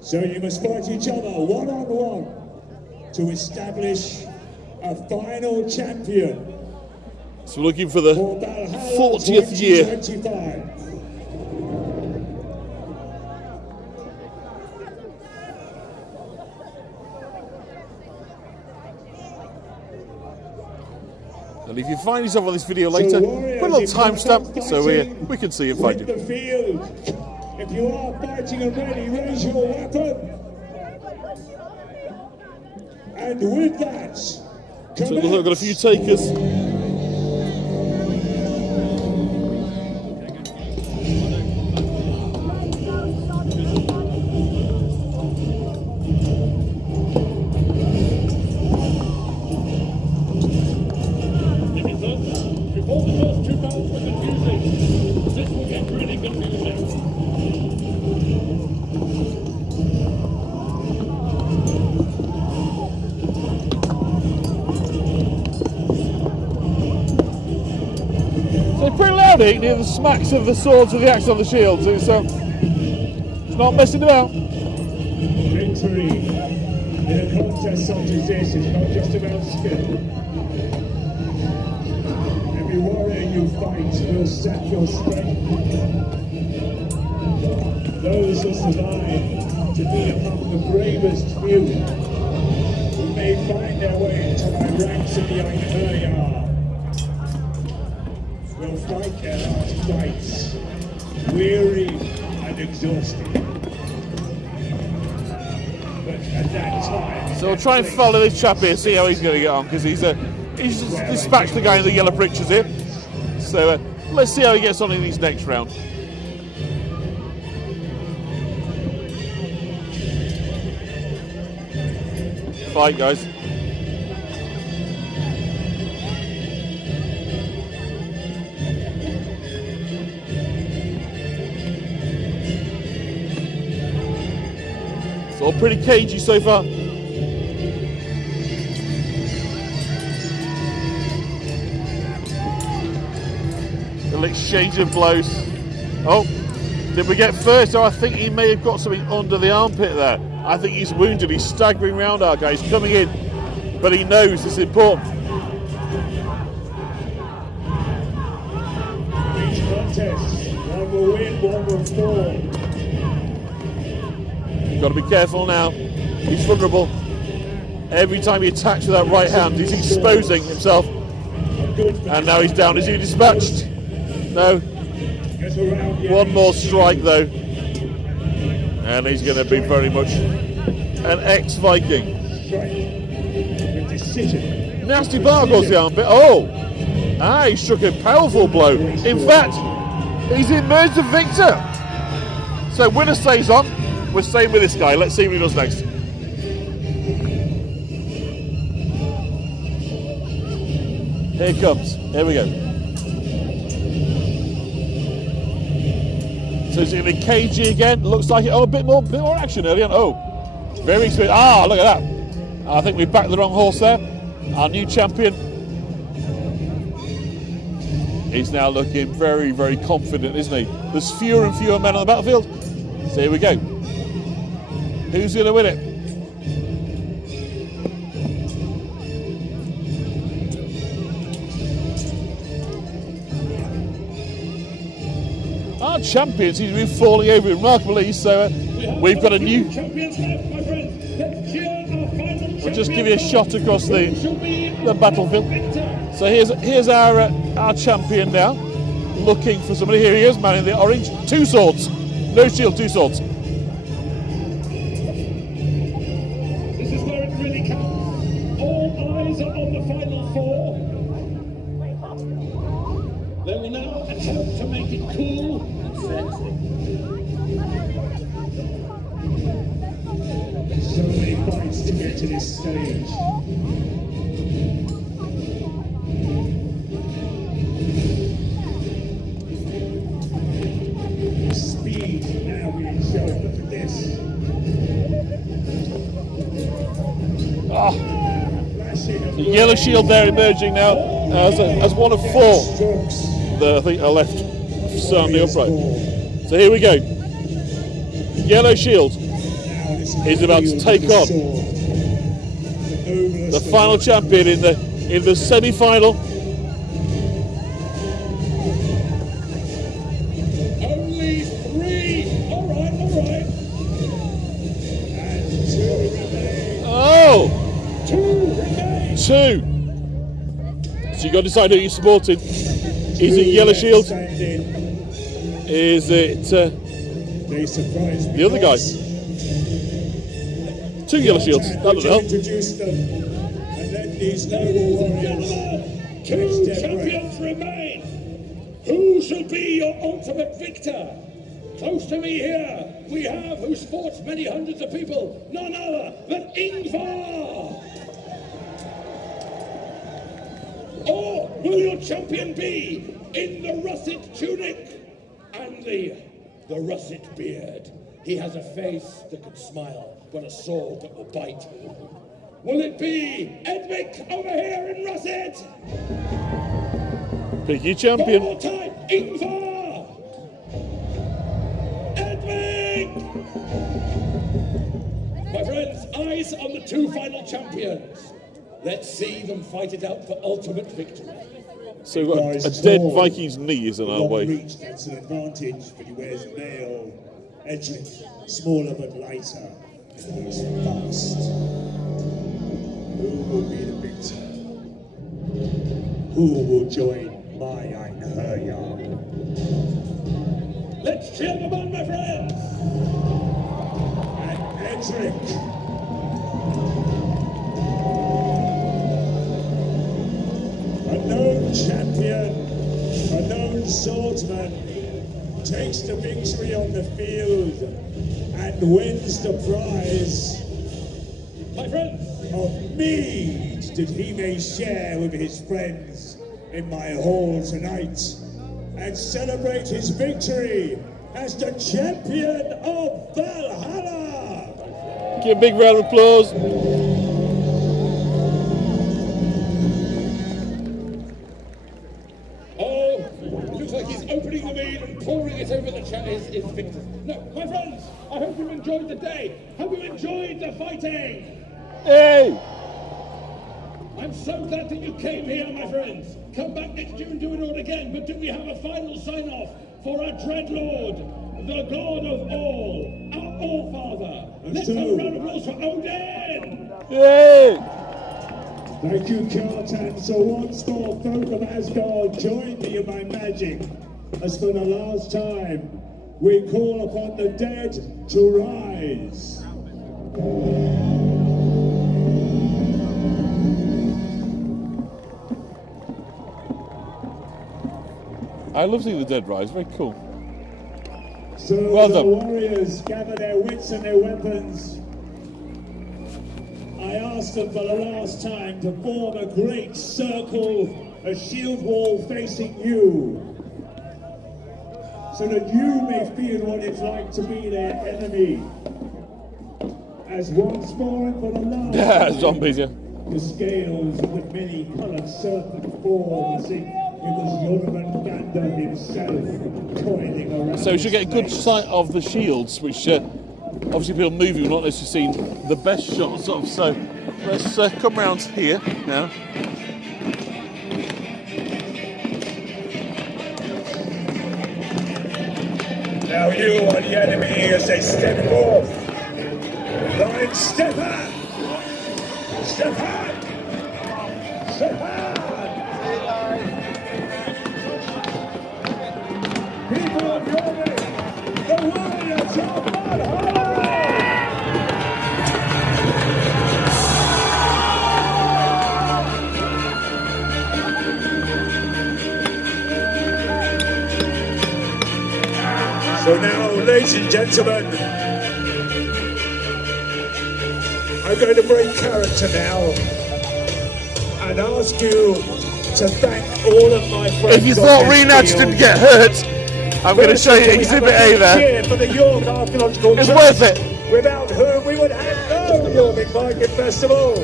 So you must fight each other one-on-one to establish a final champion. So we're looking for the 40th year. 2025. And if you find yourself on this video later, put a little timestamp so we can see you fight it. The field. If you are fighting and ready, raise your weapon. And with that, so we've got a few takers. Near the smacks of the swords with the axe on the shields. It's not messing about. Victory in a contest such as this is not just about skill. Every warrior you fight will set your strength. Those who survive to be among the bravest few who may find their way into my ranks in the Unparalleled. Will fight their last fights, weary and exhausted. But at that time, so we'll try and follow this chap here, see how he's going to get on, because he's just dispatched the guy in the yellow breeches here. So let's see how he gets on in his next round. Fight, guys. All pretty cagey so far. Little exchange of blows. Oh, did we get first? Oh, I think he may have got something under the armpit there. I think he's wounded. He's staggering round our guy. He's coming in, but he knows it's important. each contest, one will win, one will fall. You've got to be careful now. He's vulnerable. Every time he attacks with that right hand, he's exposing himself. And now he's down. Is he dispatched? No. One more strike though. And he's going to be very much an ex-Viking. Nasty bar goes the armpit. Oh! He struck a powerful blow. In fact, he's emerged the victor. So winner stays on. We're staying with this guy. Let's see what he does next. Here it comes. Here we go. So is it going to be cagey again? Looks like it. Oh, a bit more action early on. Oh, very experienced. Ah, look at that. I think we've backed the wrong horse there. Our new champion. He's now looking very, very confident, isn't he? There's fewer and fewer men on the battlefield. So here we go. Who's going to win it? Our champion seems to be falling over remarkably, so we've got a new... We'll just give you a shot across the battlefield. So here's our champion now, looking for somebody. Here he is, man in the orange. 2 swords. No shield, 2 swords. This is where it really counts. All eyes are on the final 4. They will now attempt to make it cool and sexy. So many fights to get to this stage. Speed now being shown. Look at this. The yellow shield there emerging now as one of 4 that I think are left soundly upright. So here we go. Yellow shield is about to take on the final champion in the semi-final. Only 3. All right. And 2 remain. Oh! 2 remain. 2. So you got to decide who you're supporting. Is it yellow shield? Is it the other guy? 2 yellow shields. That'll help. Introduce them and let these noble warriors. 2 champions remain. Who shall be your ultimate victor? Close to me here, we have who sports many hundreds of people, none other than Ingvar. Or will your champion be in the russet tunic and the russet beard? He has a face that can smile, but a sword that will bite. Will it be Edvik over here in russet? Pick your champion. One more time, Ingvar! Edvik! My friends, eyes on the 2 final champions. Let's see them fight it out for ultimate victory. So we've got a dead Viking's knee is in our way. Reach, that's an advantage, but he wears mail. Edric, smaller but lighter. He's fast. Who will be the victor? Who will join my Einherjar? Let's cheer them on, my friends! And Edric. A known champion, a known swordsman, takes the victory on the field and wins the prize, my friends, of mead that he may share with his friends in my hall tonight and celebrate his victory as the champion of Valhalla. Give a big round of applause. Like he's opening the mead and pouring it over the his victors. No, my friends, I hope you enjoyed the day. Hope you enjoyed the fighting. Hey! I'm so glad that you came here, my friends. Come back next year and do it all again. But do we have a final sign-off for our Dreadlord, the god of all, our All-Father. Let's have a round of applause for Odin! Yay! Thank you, Cartan. So once the folk of Asgard join me in my magic, as for the last time, we call upon the dead to rise. I love seeing the dead rise, very cool. So Well the done. warriors gather their wits and their weapons. I asked them for the last time to form a great circle, a shield wall facing you, so that you may feel what it's like to be their enemy. As once more and for the last time, Zombies, yeah. the scales of the many-coloured serpent form, as it was Jorvik himself toiling around. So we should get a good sight of the shields, which obviously people moving will not necessarily seen the best shots of. So let's come round here now. Now you are the enemy as they step forth. Line, step out! Step out! Step out! People of Jorvik, the warriors of Valhalla! So now, ladies and gentlemen, I'm going to break character now and ask you to thank all of my friends. If you thought Renatch didn't get hurt, I'm going to show you Exhibit A there. For the York Archaeological It's Trust, worth it. without whom we would have no Jorvik Viking Festival.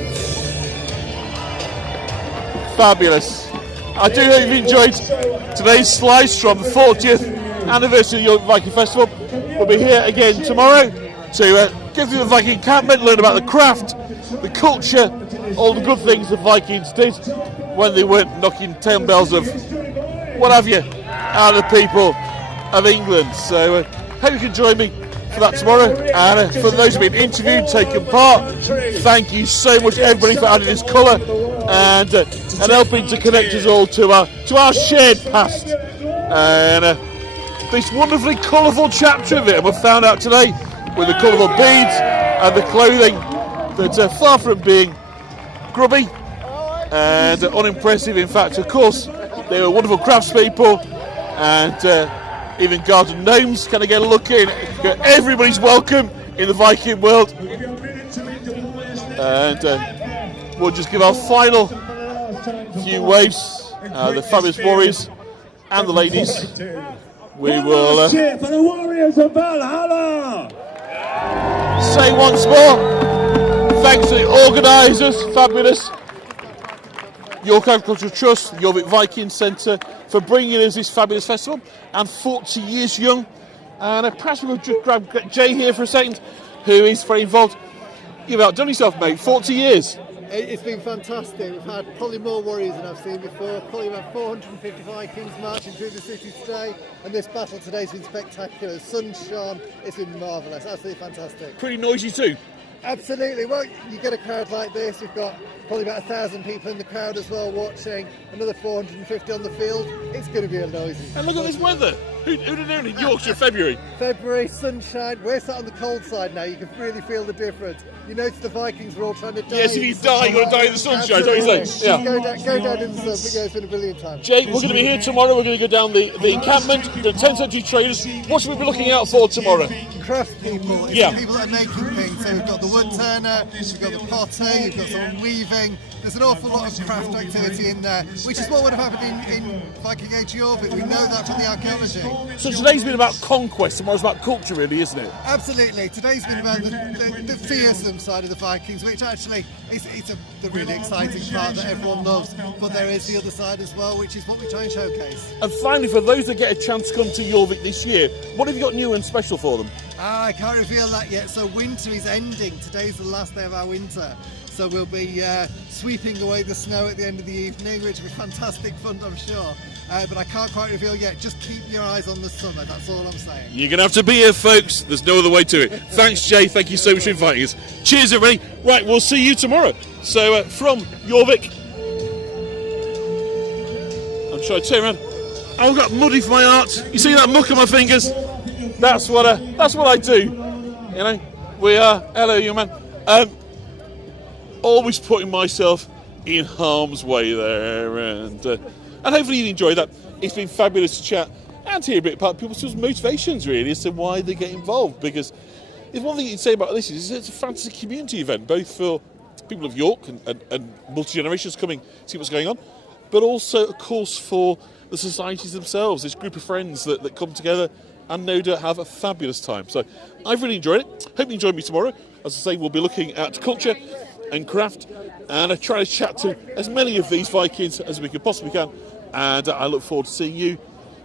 Fabulous. I do hope you enjoyed today's slice from the 40th anniversary of the Jorvik Viking Festival. We'll be here again tomorrow to go through the Viking encampment, learn about the craft, the culture, all the good things the Vikings did when they weren't knocking tail bells of what have you out of the people of England. So hope you can join me for that tomorrow. And for those who've been interviewed, taken part, thank you so much everybody for adding this colour and helping to connect us all to our shared past. And this wonderfully colourful chapter of it, and we found out today with the colourful beads and the clothing that far from being grubby and unimpressive. In fact, of course, they were wonderful craftspeople and even garden gnomes. Can I get a look in? Everybody's welcome in the Viking world. And we'll just give our final few waves, the fabulous warriors and the ladies. We will cheer for the warriors of Valhalla! Say once more, thanks to the organisers, fabulous York Agricultural Trust, the Jorvik Viking Centre, for bringing us this fabulous festival, and 40 years young. And perhaps we'll just grab Jay here for a second, who is very involved. You've outdone yourself, mate, 40 years. It's been fantastic. We've had probably more warriors than I've seen before, probably about 450 Vikings marching through the city today, and this battle today's been spectacular. The sun shone, it's been marvellous, absolutely fantastic. Pretty noisy too. Absolutely. Well, you get a crowd like this, we've got probably about 1,000 people in the crowd as well watching, another 450 on the field. It's going to be a noisy. And look at this weather. Who'd have known in Yorkshire, February? February, sunshine. We're sat on the cold side now. You can really feel the difference. You notice the Vikings were all trying to die. Yes, if you die, you've got to die in the sunshine, don't you think? Yeah. Go down in the sun, but yeah, it's been a brilliant time. Jake, we're going to be here tomorrow. We're going to go down the encampment, the 10th century traders. What should we be looking out for tomorrow? Craft people. It's Yeah. the people that are making things. So we've got the wood turner, we've got the potter, you've got someone weaving. There's an awful lot of craft activity in there, which is what would have happened in Viking Age Jorvik. We know that from the archaeology. So today's been about conquest, tomorrow's about culture, really, isn't it? Absolutely. Today's been about the fearsome side of the Vikings, which actually is the really exciting part that everyone loves. But there is the other side as well, which is what we try and showcase. And finally, for those that get a chance to come to Jorvik this year, what have you got new and special for them? I can't reveal that yet. So winter is ending. Today's the last day of our winter. So we'll be sweeping away the snow at the end of the evening, which will be fantastic fun, I'm sure. But I can't quite reveal yet. Just keep your eyes on the summer, that's all I'm saying. You're going to have to be here, folks. There's no other way to it. Thanks, Jay. Thank you so much for inviting us. Cheers, everybody. Right, we'll see you tomorrow. So, from Jorvik, I'm trying to turn around. I've got muddy for my art. You see that muck on my fingers? That's what I do. You know, we are. Hello, young man. Always putting myself in harm's way there, and hopefully you enjoyed that. It's been fabulous to chat and hear a bit about people's motivations, really, as to why they get involved. Because if one thing you can say about this is it's a fantastic community event, both for people of York and multi-generations coming to see what's going on, but also, of course, for the societies themselves, this group of friends that come together and no doubt have a fabulous time. So I've really enjoyed it. Hope you join me tomorrow. As I say, we'll be looking at culture and craft and trying to chat to as many of these Vikings as we could possibly can. And I look forward to seeing you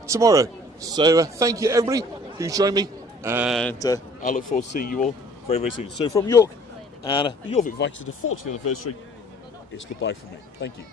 tomorrow. So thank you, everybody who's joined me. And I look forward to seeing you all very, very soon. So from York and the Jorvik Vikings to the 40th anniversary, it's goodbye from me. Thank you.